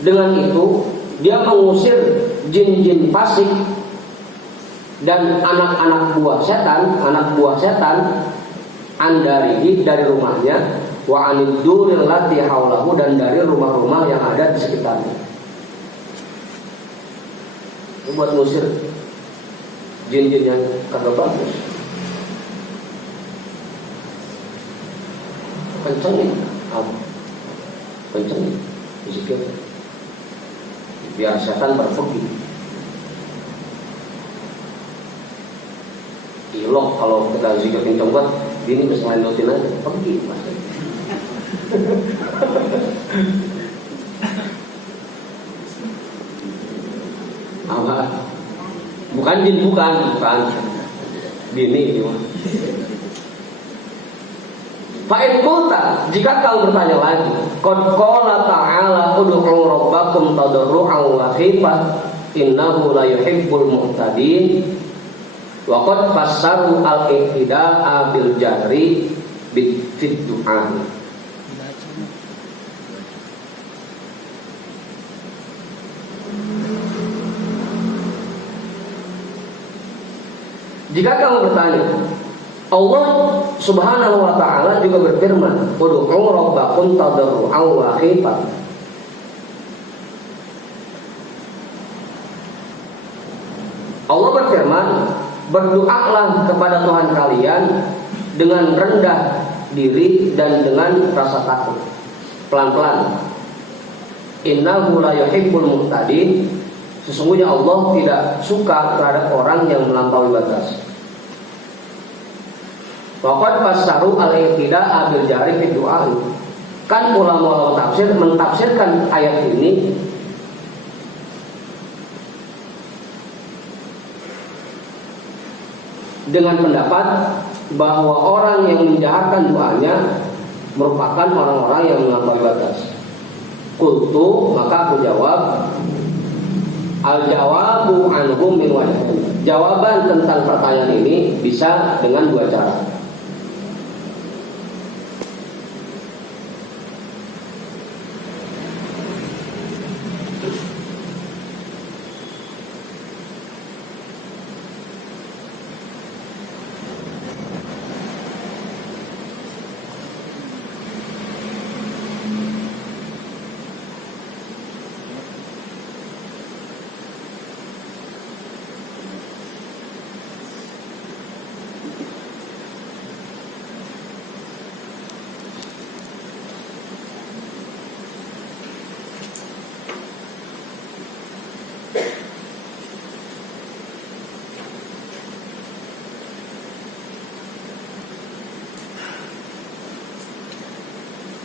dengan itu dia mengusir jin-jin fasik dan anak buah setan andarihi dari rumahnya, wa anid duril lati haulahu dan dari rumah-rumah yang ada di sekitarnya. Itu buat ngusir jin-jin yang kagak bagus. kencengin, kencengin, zikir, biar setan berpergi. Ilok kalau kita zikir kenceng banget, ini bisa lanjutin aja, pergi pasti. Apa? Bukan jin, bukan. Bini ini mah. Fa'in qulta, jika kau bertanya lagi, qad qala ta'ala ud'u rabbakum tadarru'an wa khifatan innahu la yuhibbul mu'tadin. Wa qad fassaru al-ihtida'a bil jahri fit du'a. Jika kamu bertanya, Allah Subhanahu wa taala juga berfirman, ud'u rabbakum tadarru'an wa khifatan. Allah berfirman, berdoalah kepada Tuhan kalian dengan rendah diri dan dengan rasa takut, pelan-pelan. Innahu la yuhibbul mu'tadin. Sesungguhnya Allah tidak suka terhadap orang yang melampaui batas. Waqad fassaru al-ihtida'a bil jahri fi du'a. Kan ulama tafsir mentafsirkan ayat ini dengan pendapat bahwa orang yang menjaharkan doanya merupakan orang-orang yang melampaui batas. Qultu, maka aku jawab, al-jawabu anhum min wajhain. Jawaban tentang pertanyaan ini bisa dengan dua cara.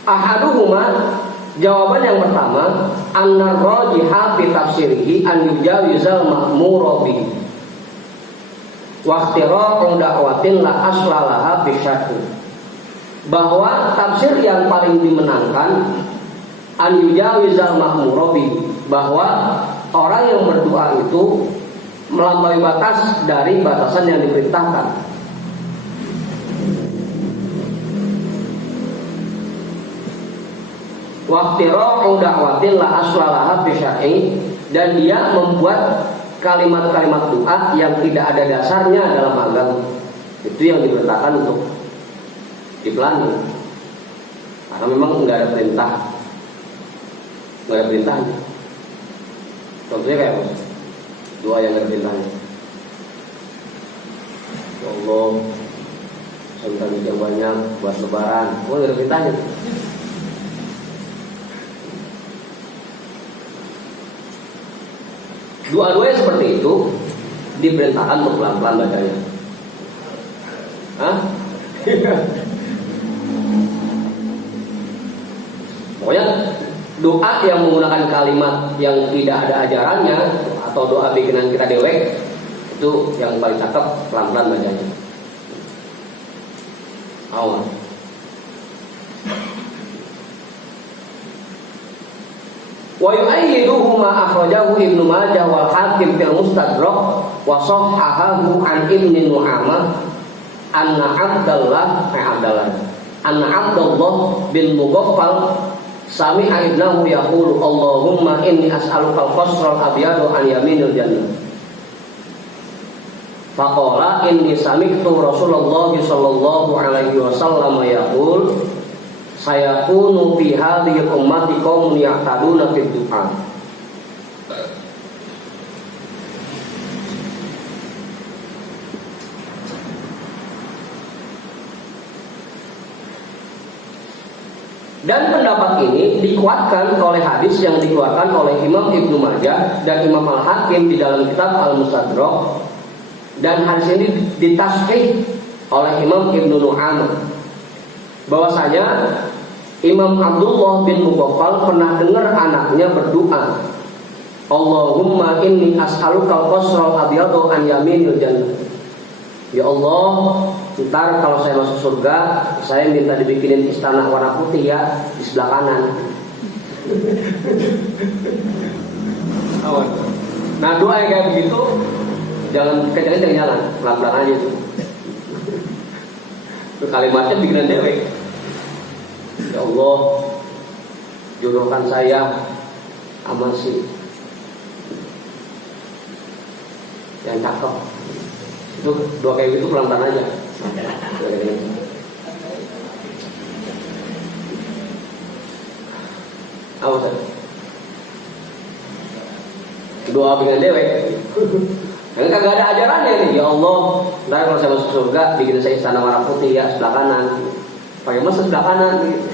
Ahaduhuma, jawaban yang pertama, annar rajiha fi tafsirihi an yujawizal ma'mura bihi wa ikhtira'u da'watin la aslalaha fi syar'i. Bahwa tafsir yang paling dimenangkan an yujawizal ma'mura bihi, bahwa orang yang berdoa itu melampaui batas dari batasan yang diperintahkan. Waqtira'u da'watin la aslalaha fi syar'i, dan dia membuat kalimat-kalimat doa yang tidak ada dasarnya dalam agama. Itu yang diperintahkan untuk dipelangi. Karena memang enggak ada perintah. Enggak ada perintahnya. Contohnya kayak apa? Doa yang enggak ada perintahnya. Ya Allah, saya minta banyak buat lebaran. Oh, enggak ada perintahnya. Dua-duanya seperti itu diperintahkan untuk pelan-pelan bacanya. Pokoknya doa yang menggunakan kalimat yang tidak ada ajarannya atau doa bikinan kita dewek, itu yang paling cakep pelan-pelan bacanya. Awal. Wa yu'ayyiduhu ma akhrajahu Ibnu Majah wal Hakim fil Mustadrak wa sahhahahu an Ibnu Nu'amah anna Abdullah bin Mughaffal sami'a ibnahu yaqulu Allahumma inni as'aluka al-qasra al-abyadu an yaminil jannah. Faqala inni sami'tu Rasulullah sallallahu alaihi wasallam yaqul sayakunu fi hadhihi ummati qaumun ya'taduna fid du'a. Dan pendapat ini dikuatkan oleh hadis yang dikeluarkan oleh Imam Ibnu Majah dan Imam Al-Hakim di dalam kitab Al-Mustadrak, dan hadis ini ditashih oleh Imam Ibnu Nu'aman bahwasanya Imam Abdullah bin Mughaffal pernah dengar anaknya berdoa, Allahumma inni as'aluka al-qasral abyadu an yaminil jannah. Ya Allah, ntar kalau saya masuk surga, saya minta dibikinin istana warna putih ya, di sebelah kanan. Nah, doa yang kayak begitu jangan kencang-kencang jalan, pelan-pelan aja tuh. Kalimatnya bikinan dewek. Ya Allah, jodohkan saya sama si yang cakep. Itu doa kayak gitu pelan-pelan aja. Apa sih? Doa bikin dewek. Karena kagak ada ajarannya nih. Ya Allah, ntar kalau saya masuk surga, bikin saya istana warna putih ya, sebelah kanan. Pakai masa sebelah kanan gitu.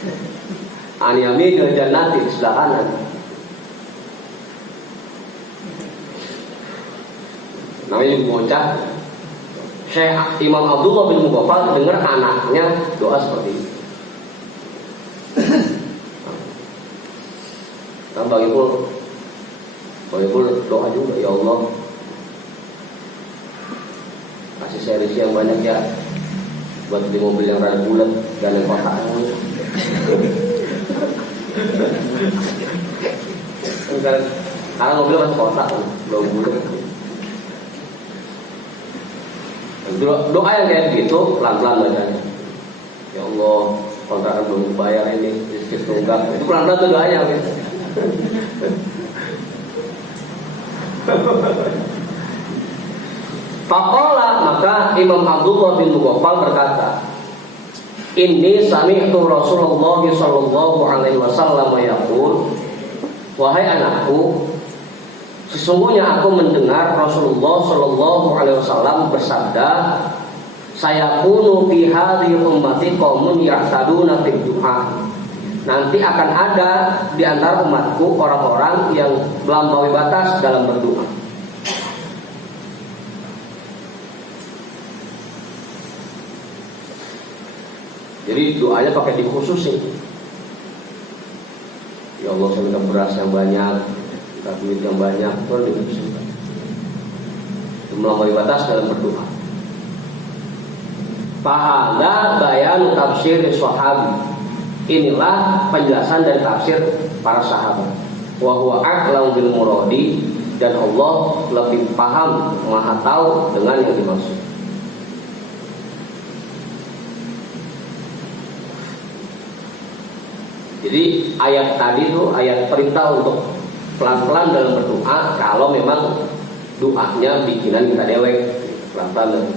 An-yamin jannati di sebelah kanan. Namanya bocah. Syekh Imam Abdullah bin Mughaffal dengar anaknya doa seperti itu. Nah, Bang Ipul doa juga, ya Allah, kasih saya rezeki yang banyak ya, buat beli mobil yang rada bulat dan yang kotak. Karena mobil masih kotak, belum bulat. Doa yang kayak gitu pelan-pelan bacanya. Ya Allah, kontrakan belum bayar ini, listrik tunggak. Itu pelan-pelan tuh doanya. Faqala, maka Imam Abdullah bin Mughaffal berkata, Inni sami'tu Rasulullah sallallahu alaihi wasallam yaqul, wahai anakku, sesungguhnya aku mendengar Rasulullah sallallahu alaihi wasallam bersabda, sayakunu fi hadhihi ummati qaumun yahtaduna fid du'a. Nanti akan ada di antara umatku orang-orang yang melampaui batas dalam berdoa. Jadi doanya pakai dikhususin. Ya Allah, saya minta beras yang banyak, minta duit yang banyak, itu dikhususin. Itu melampaui batas dalam berdoa. Fahadha bayanu tafsir sahabi. Inilah penjelasan dan tafsir para sahabat. Wa huwa a'lamu bil muradi, dan Allah lebih paham, maha tahu dengan yang dimaksud. Jadi ayat tadi itu ayat perintah untuk pelan-pelan dalam berdoa. Kalau memang doanya bikinan kita dewek, pelan-pelan.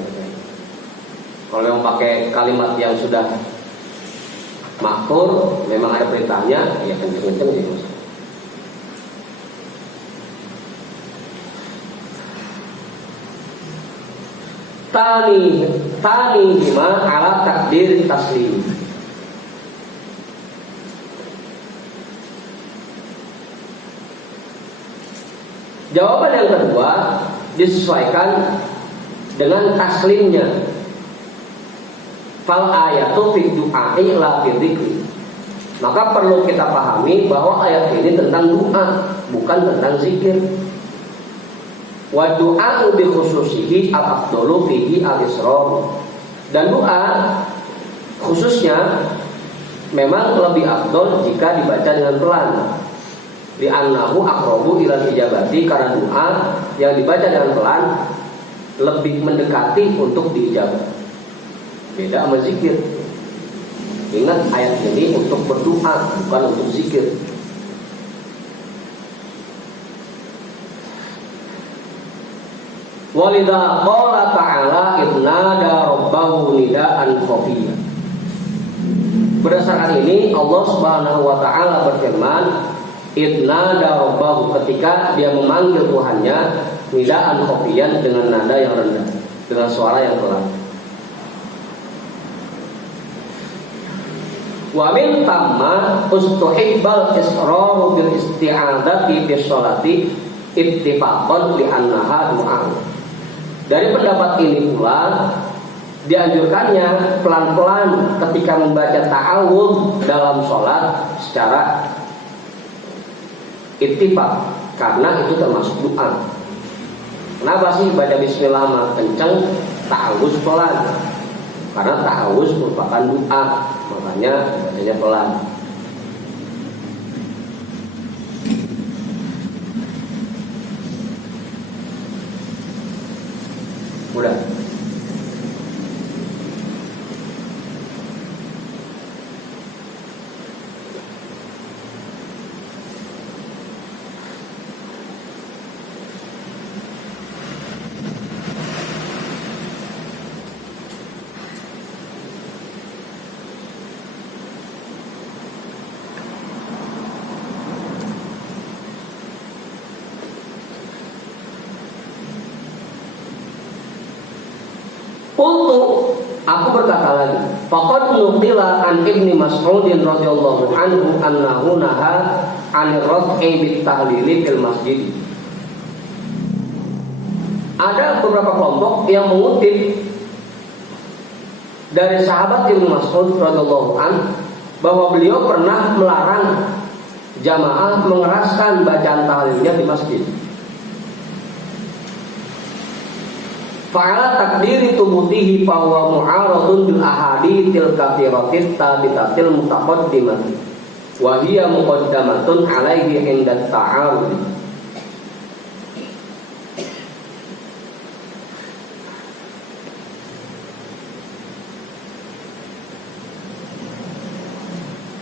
Kalau memang pakai kalimat yang sudah maktur, memang ada perintahnya, ya kenceng-kenceng gitu. Tani bima ala takdir taslim. Jawaban yang kedua disesuaikan dengan taslimnya. Fal ayatu fi du'a'i la fi dzikri. Maka perlu kita pahami bahwa ayat ini tentang doa, bukan tentang zikir. Wa du'a'u bi khususihi al-afdalu fihi al-israr. Dan doa khususnya memang lebih afdal jika dibaca dengan pelan. Li'annahu aqrabu ila ijabati, karena doa yang dibaca dengan pelan lebih mendekati untuk diijabah. Beda sama zikir. Ingat, ayat ini untuk berdoa, bukan untuk zikir. Walidha qala ta'ala idnada rabbahu nida'an khafiyya. Berdasarkan ini Allah Subhanahu wa taala berfirman, idnada rabbahu, ketika dia memanggil Tuhannya, nida'an khafiyyan, dengan nada yang rendah, dengan suara yang pelan. Wa min tamma ustuhibbal israru bil isti'adzati bis sholati ittifaqan li annaha du'a. Dari pendapat ini pula dianjurkannya pelan-pelan ketika membaca ta'awudz dalam sholat secara ittifaq, karena itu termasuk doa. Kenapa sih baca bismillah mah kenceng, ta'awudz pelan? Karena ta'awudz merupakan doa, makanya bacanya pelan. Udah. Untuk aku berkata lagi, faqad nuqila an Ibnu Mas'ud radhiyallahu anhu annahu naha 'anil raf'i bit tahlili fil masjid. Ada beberapa kelompok yang mengutip dari sahabat Ibnu Mas'ud radhiyallahu anhu bahwa beliau pernah melarang jamaah mengeraskan bacaan tahlilnya di masjid. Fa'ala takdiri tubutihi fahuwa mu'aradun bil ahadithil kathiratit tabitatil mutaqaddimati wa hiya muqaddamatun alaihi inda ta'arud.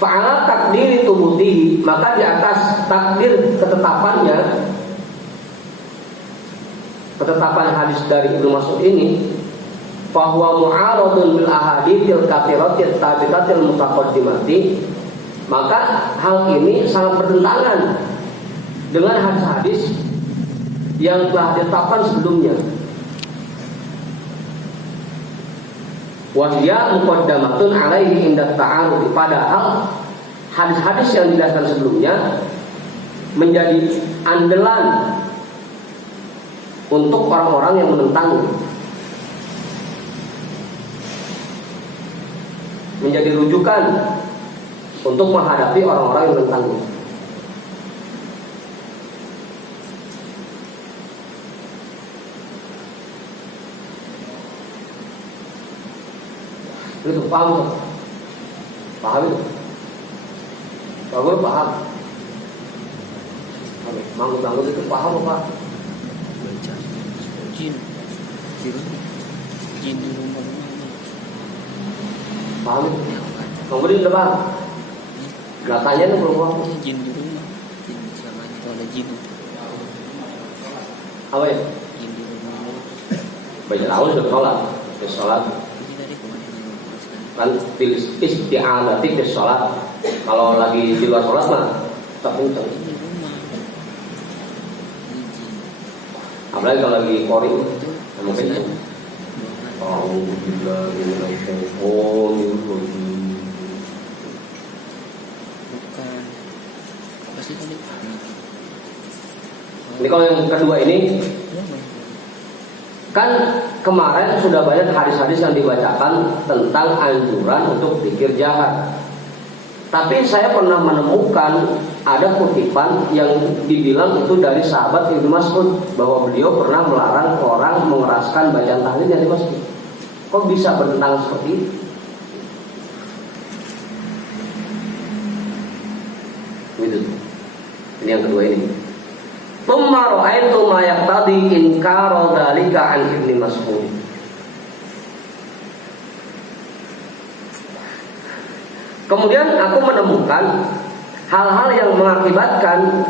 Fa'ala takdiri tubutihi, maka di atas takdir ketetapannya, ketetapan hadis dari Ibnu Mas'ud ini, bahwa mu'aradun bil ahadithil kathiratit tabitatil mutaqaddimati, maka hal ini sangat bertentangan dengan hadis-hadis yang telah ditetapkan sebelumnya. Wa hiya muqaddamatun alaihi inda ta'arud, padahal hadis-hadis yang dijelaskan sebelumnya menjadi andalan untuk orang-orang yang menentangnya, menjadi rujukan untuk menghadapi orang-orang yang menentangnya. Itu paham? Paham itu? Kalau paham, manggut-manggut itu paham apa? Jin di rumah paham? Kemudian udah paham? Belakangnya tuh belum paham. Jin di rumah, jin sama itu ada jin. Apa ya? Jin di rumah. Banyak tahu sudah sholat, di sholat. Ini tadi kemarin Kan isti'adzati di sholat. Kalau lagi di luar sholat mah tak kenceng. di rumah. Apalagi kalau lagi qori, mungkin Bukan. Pasti tadi. Ini kalau yang kedua ini, kan kemarin sudah banyak hadis-hadis yang dibacakan tentang anjuran untuk zikir jahar. Tapi saya pernah menemukan ada kutipan yang dibilang itu dari sahabat Ibnu Mas'ud, bahwa beliau pernah melarang orang mengeraskan bacaan tahlilnya di masjid. Kok bisa bertentangan seperti itu? Gitu. Ini yang kedua ini. Tsumma ra'aitu ma yaqtadi inkara dzalika an Ibnu Mas'ud. Kemudian aku menemukan hal-hal yang mengakibatkan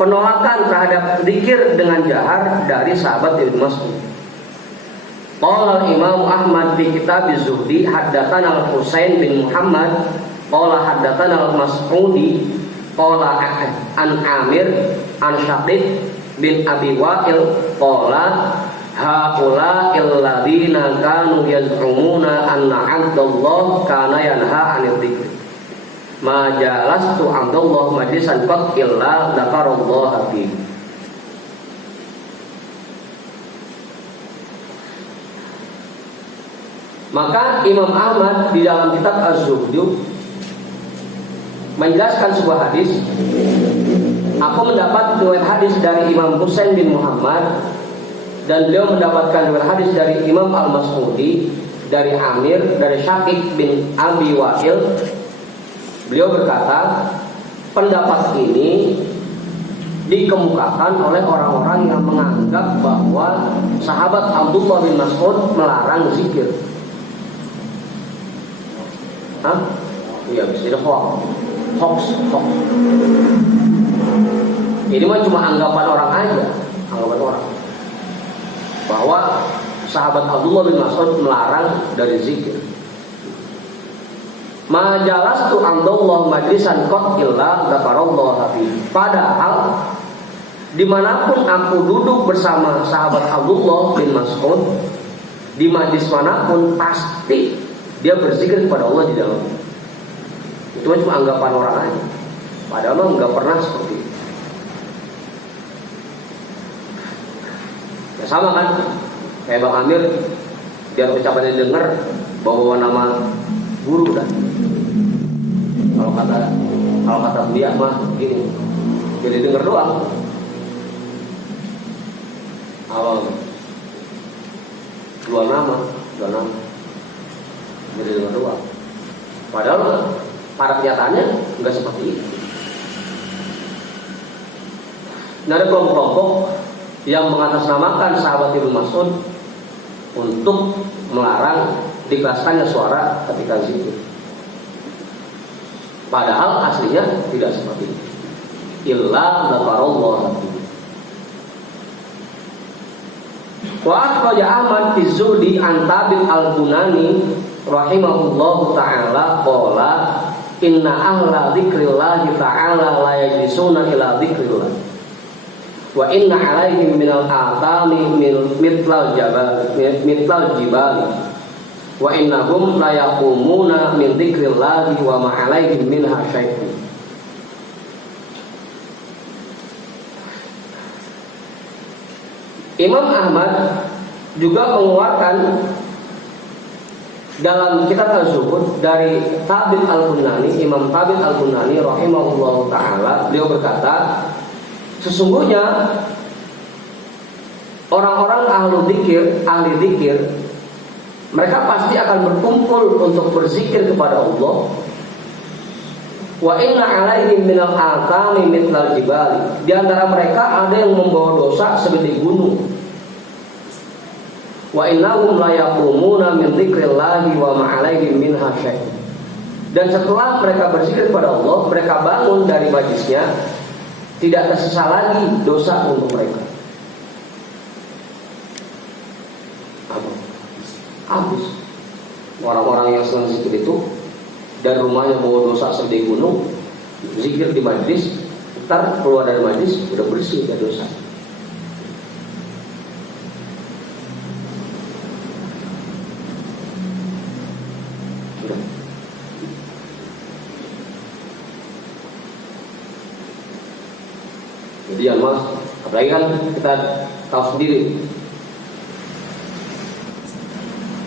penolakan terhadap zikir dengan jahar dari sahabat Ibnu Mas'ud. Qala Imam Ahmad fi kitab Az-Zuhdi haddatsana Al-Husain bin Muhammad qala haddatsana Al-Mas'udi qala an Amir an Syaqib bin Abi Wa'il qala haula illadzina kanu yaz'umuna anna 'abdallah kana yanha 'anil dzikr ma jalastu 'abdallah majlisan qad illa dzakarallaha fi. Maka Imam Ahmad di dalam kitab Az-Zuhd menjelaskan sebuah hadis. Aku mendapat riwayat hadis dari Imam Husain bin Muhammad, dan beliau mendapatkan riwayat hadis dari Imam Al-Mas'udi, dari Amir, dari Syaqiq bin Abi Wa'il. Beliau berkata, pendapat ini dikemukakan oleh orang-orang yang menganggap bahwa sahabat Abdullah bin Mas'ud melarang zikir. Iya, bisa jadi hoax. Ini mah cuma anggapan orang aja, anggapan orang bahwa sahabat Abdullah bin Mas'ud melarang dari zikir. Majalastu Abdullah majlisan qad illa dzakarallaha fi. Padahal dimanapun aku duduk bersama sahabat Abdullah bin Mas'ud, di majlis manapun pasti dia berzikir kepada Allah di dalam. Itu cuma anggapan orang aja. Padahal mah nggak pernah seperti itu. Ya sama kan? Kayak Bang Amir, biar ucapannya dengar, bawa nama guru kan. Kalau kata dia mah gini, jadi dengar doang. Awal dua nama. Jadi dengar doang. Padahal pada kenyataannya enggak seperti itu. Nah, ada kelompok yang mengatasnamakan sahabat Ibnu Mas'ud untuk melarang dikeraskannya suara ketika zikir. Padahal aslinya tidak seperti itu. Illa dzakarallaha. Wa akhraja Ahmad fi Zuhdi an Tabil al-Bunani rahimahullahu ta'ala qala inna ahla dzikrillahi ta'ala la yajlisuna ila dzikrillah wa inna 'alaihim minal atami mitlal jibali wa innahum la yaqumuna min dzikrillahi wa ma 'alaihim minha syai'un. Imam Ahmad juga mengeluarkan dalam kitab Az-Zuhd dari Tabil al-Bunani, Imam Tabil al-Bunani rahimahullahu ta'ala, beliau berkata, sesungguhnya orang-orang ahli dzikir, mereka pasti akan berkumpul untuk berzikir kepada Allah. Wa inna 'alaihim minal atami mitlal jibali. Di antara mereka ada yang membawa dosa seperti gunung. Wa innahum la yaqumuna min dzikrillahi wa ma 'alaihim minha syai'. Dan setelah mereka berzikir kepada Allah, mereka bangun dari majlisnya, tidak tersisa lagi dosa untuk mereka. Habis. Orang-orang yang senang zikir itu dan rumahnya bawa dosa seperti gunung, zikir di majlis, ntar keluar dari majlis udah bersih dari dosa. Udah. Jadi ya mas, apalagi kan kita tahu sendiri.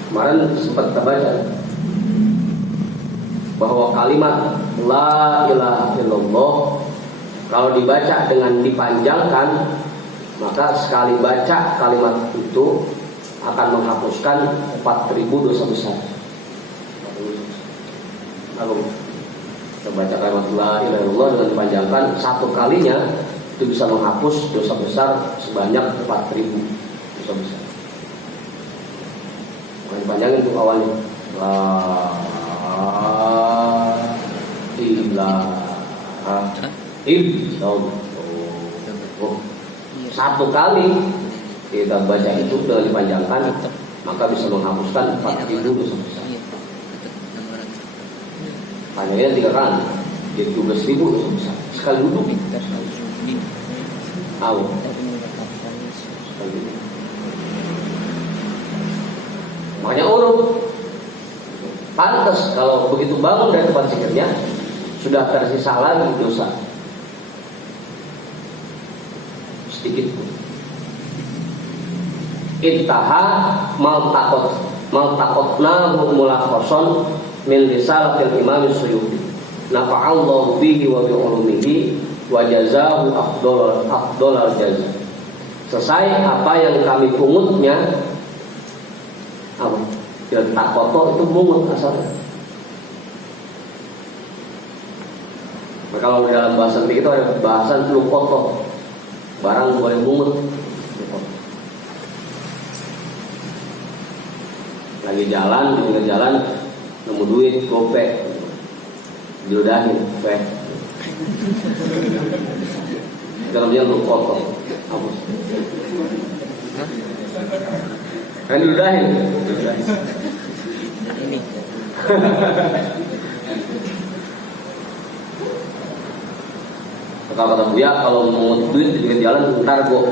Kemarin sempat kita baca bahwa kalimat la ilaha illallah kalau dibaca dengan dipanjangkan, maka sekali baca kalimat itu akan menghapuskan 4.000 dosa besar. Lalu kita baca kalimat la ilaha illallah dengan dipanjangkan, satu kalinya itu bisa menghapus dosa besar sebanyak 4.000 dosa besar. Bukan dipanjangin untuk awalnya la satu kali kita baca itu dengan dipanjangkan, maka bisa menghapuskan 4.000 dosa besar. Panjangnya 3 kali, jadi 12.000 dosa besar sekali duduk. Makanya urut. Pantas kalau begitu bangun dari tempat zikirnya sudah tersisa lagi dosa sedikit pun. Intaha maltaqotna mulakhason min risalatil Imam Suyuti nafa'allahu bihi wa bi ulumihi wa jazahu afdhalal jazaa. Selesai apa yang kami pungutnya, apa? Takoto itu mungut asalnya. Nah, kalau dalam bahasa itu ada bahasan lukoto, barang boleh mungut. Lagi jalan, di tengah jalan nemu duit, gopek, diludahin, gopek. Itu namanya lukoto. Hapus. Kan diludahin. Ini. Kata Buya, kalau mau duit di jalan ntar gue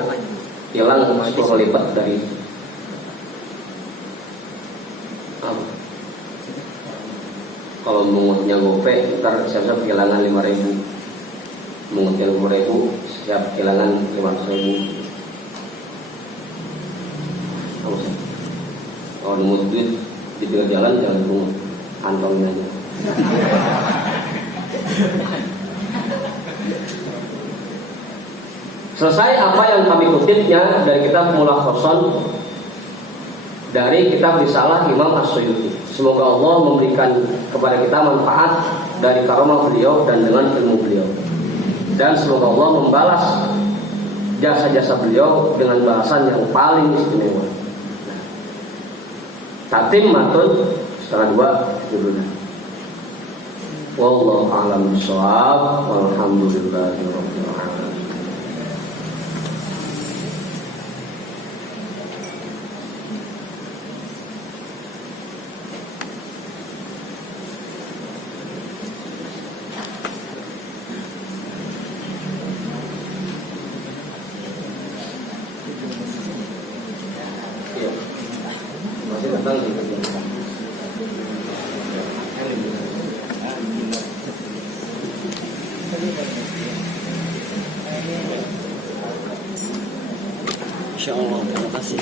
hilang 10 kali lipat dari apa? Kalau mengutnya gope ntar siap-siap kehilangan 5.000, mengutnya 5.000 siap kehilangan 500.000. Kalau nemu duit di pinggir jalan jangan bungut, kantongnya aja. Selesai apa yang kami kutipnya dari kitab Mulakhason dari kitab Risalah Imam As-Suyuti. Semoga Allah memberikan kepada kita manfaat dari karamah beliau dan dengan ilmu beliau. Dan semoga Allah membalas jasa-jasa beliau dengan balasan yang paling istimewa. Tatim matun setengah 2 judulnya. Wallahu a'lam bishawab. Walhamdulillahirabbil alamin. Masih datang di kerjaan. Insya Allah. Terima kasih.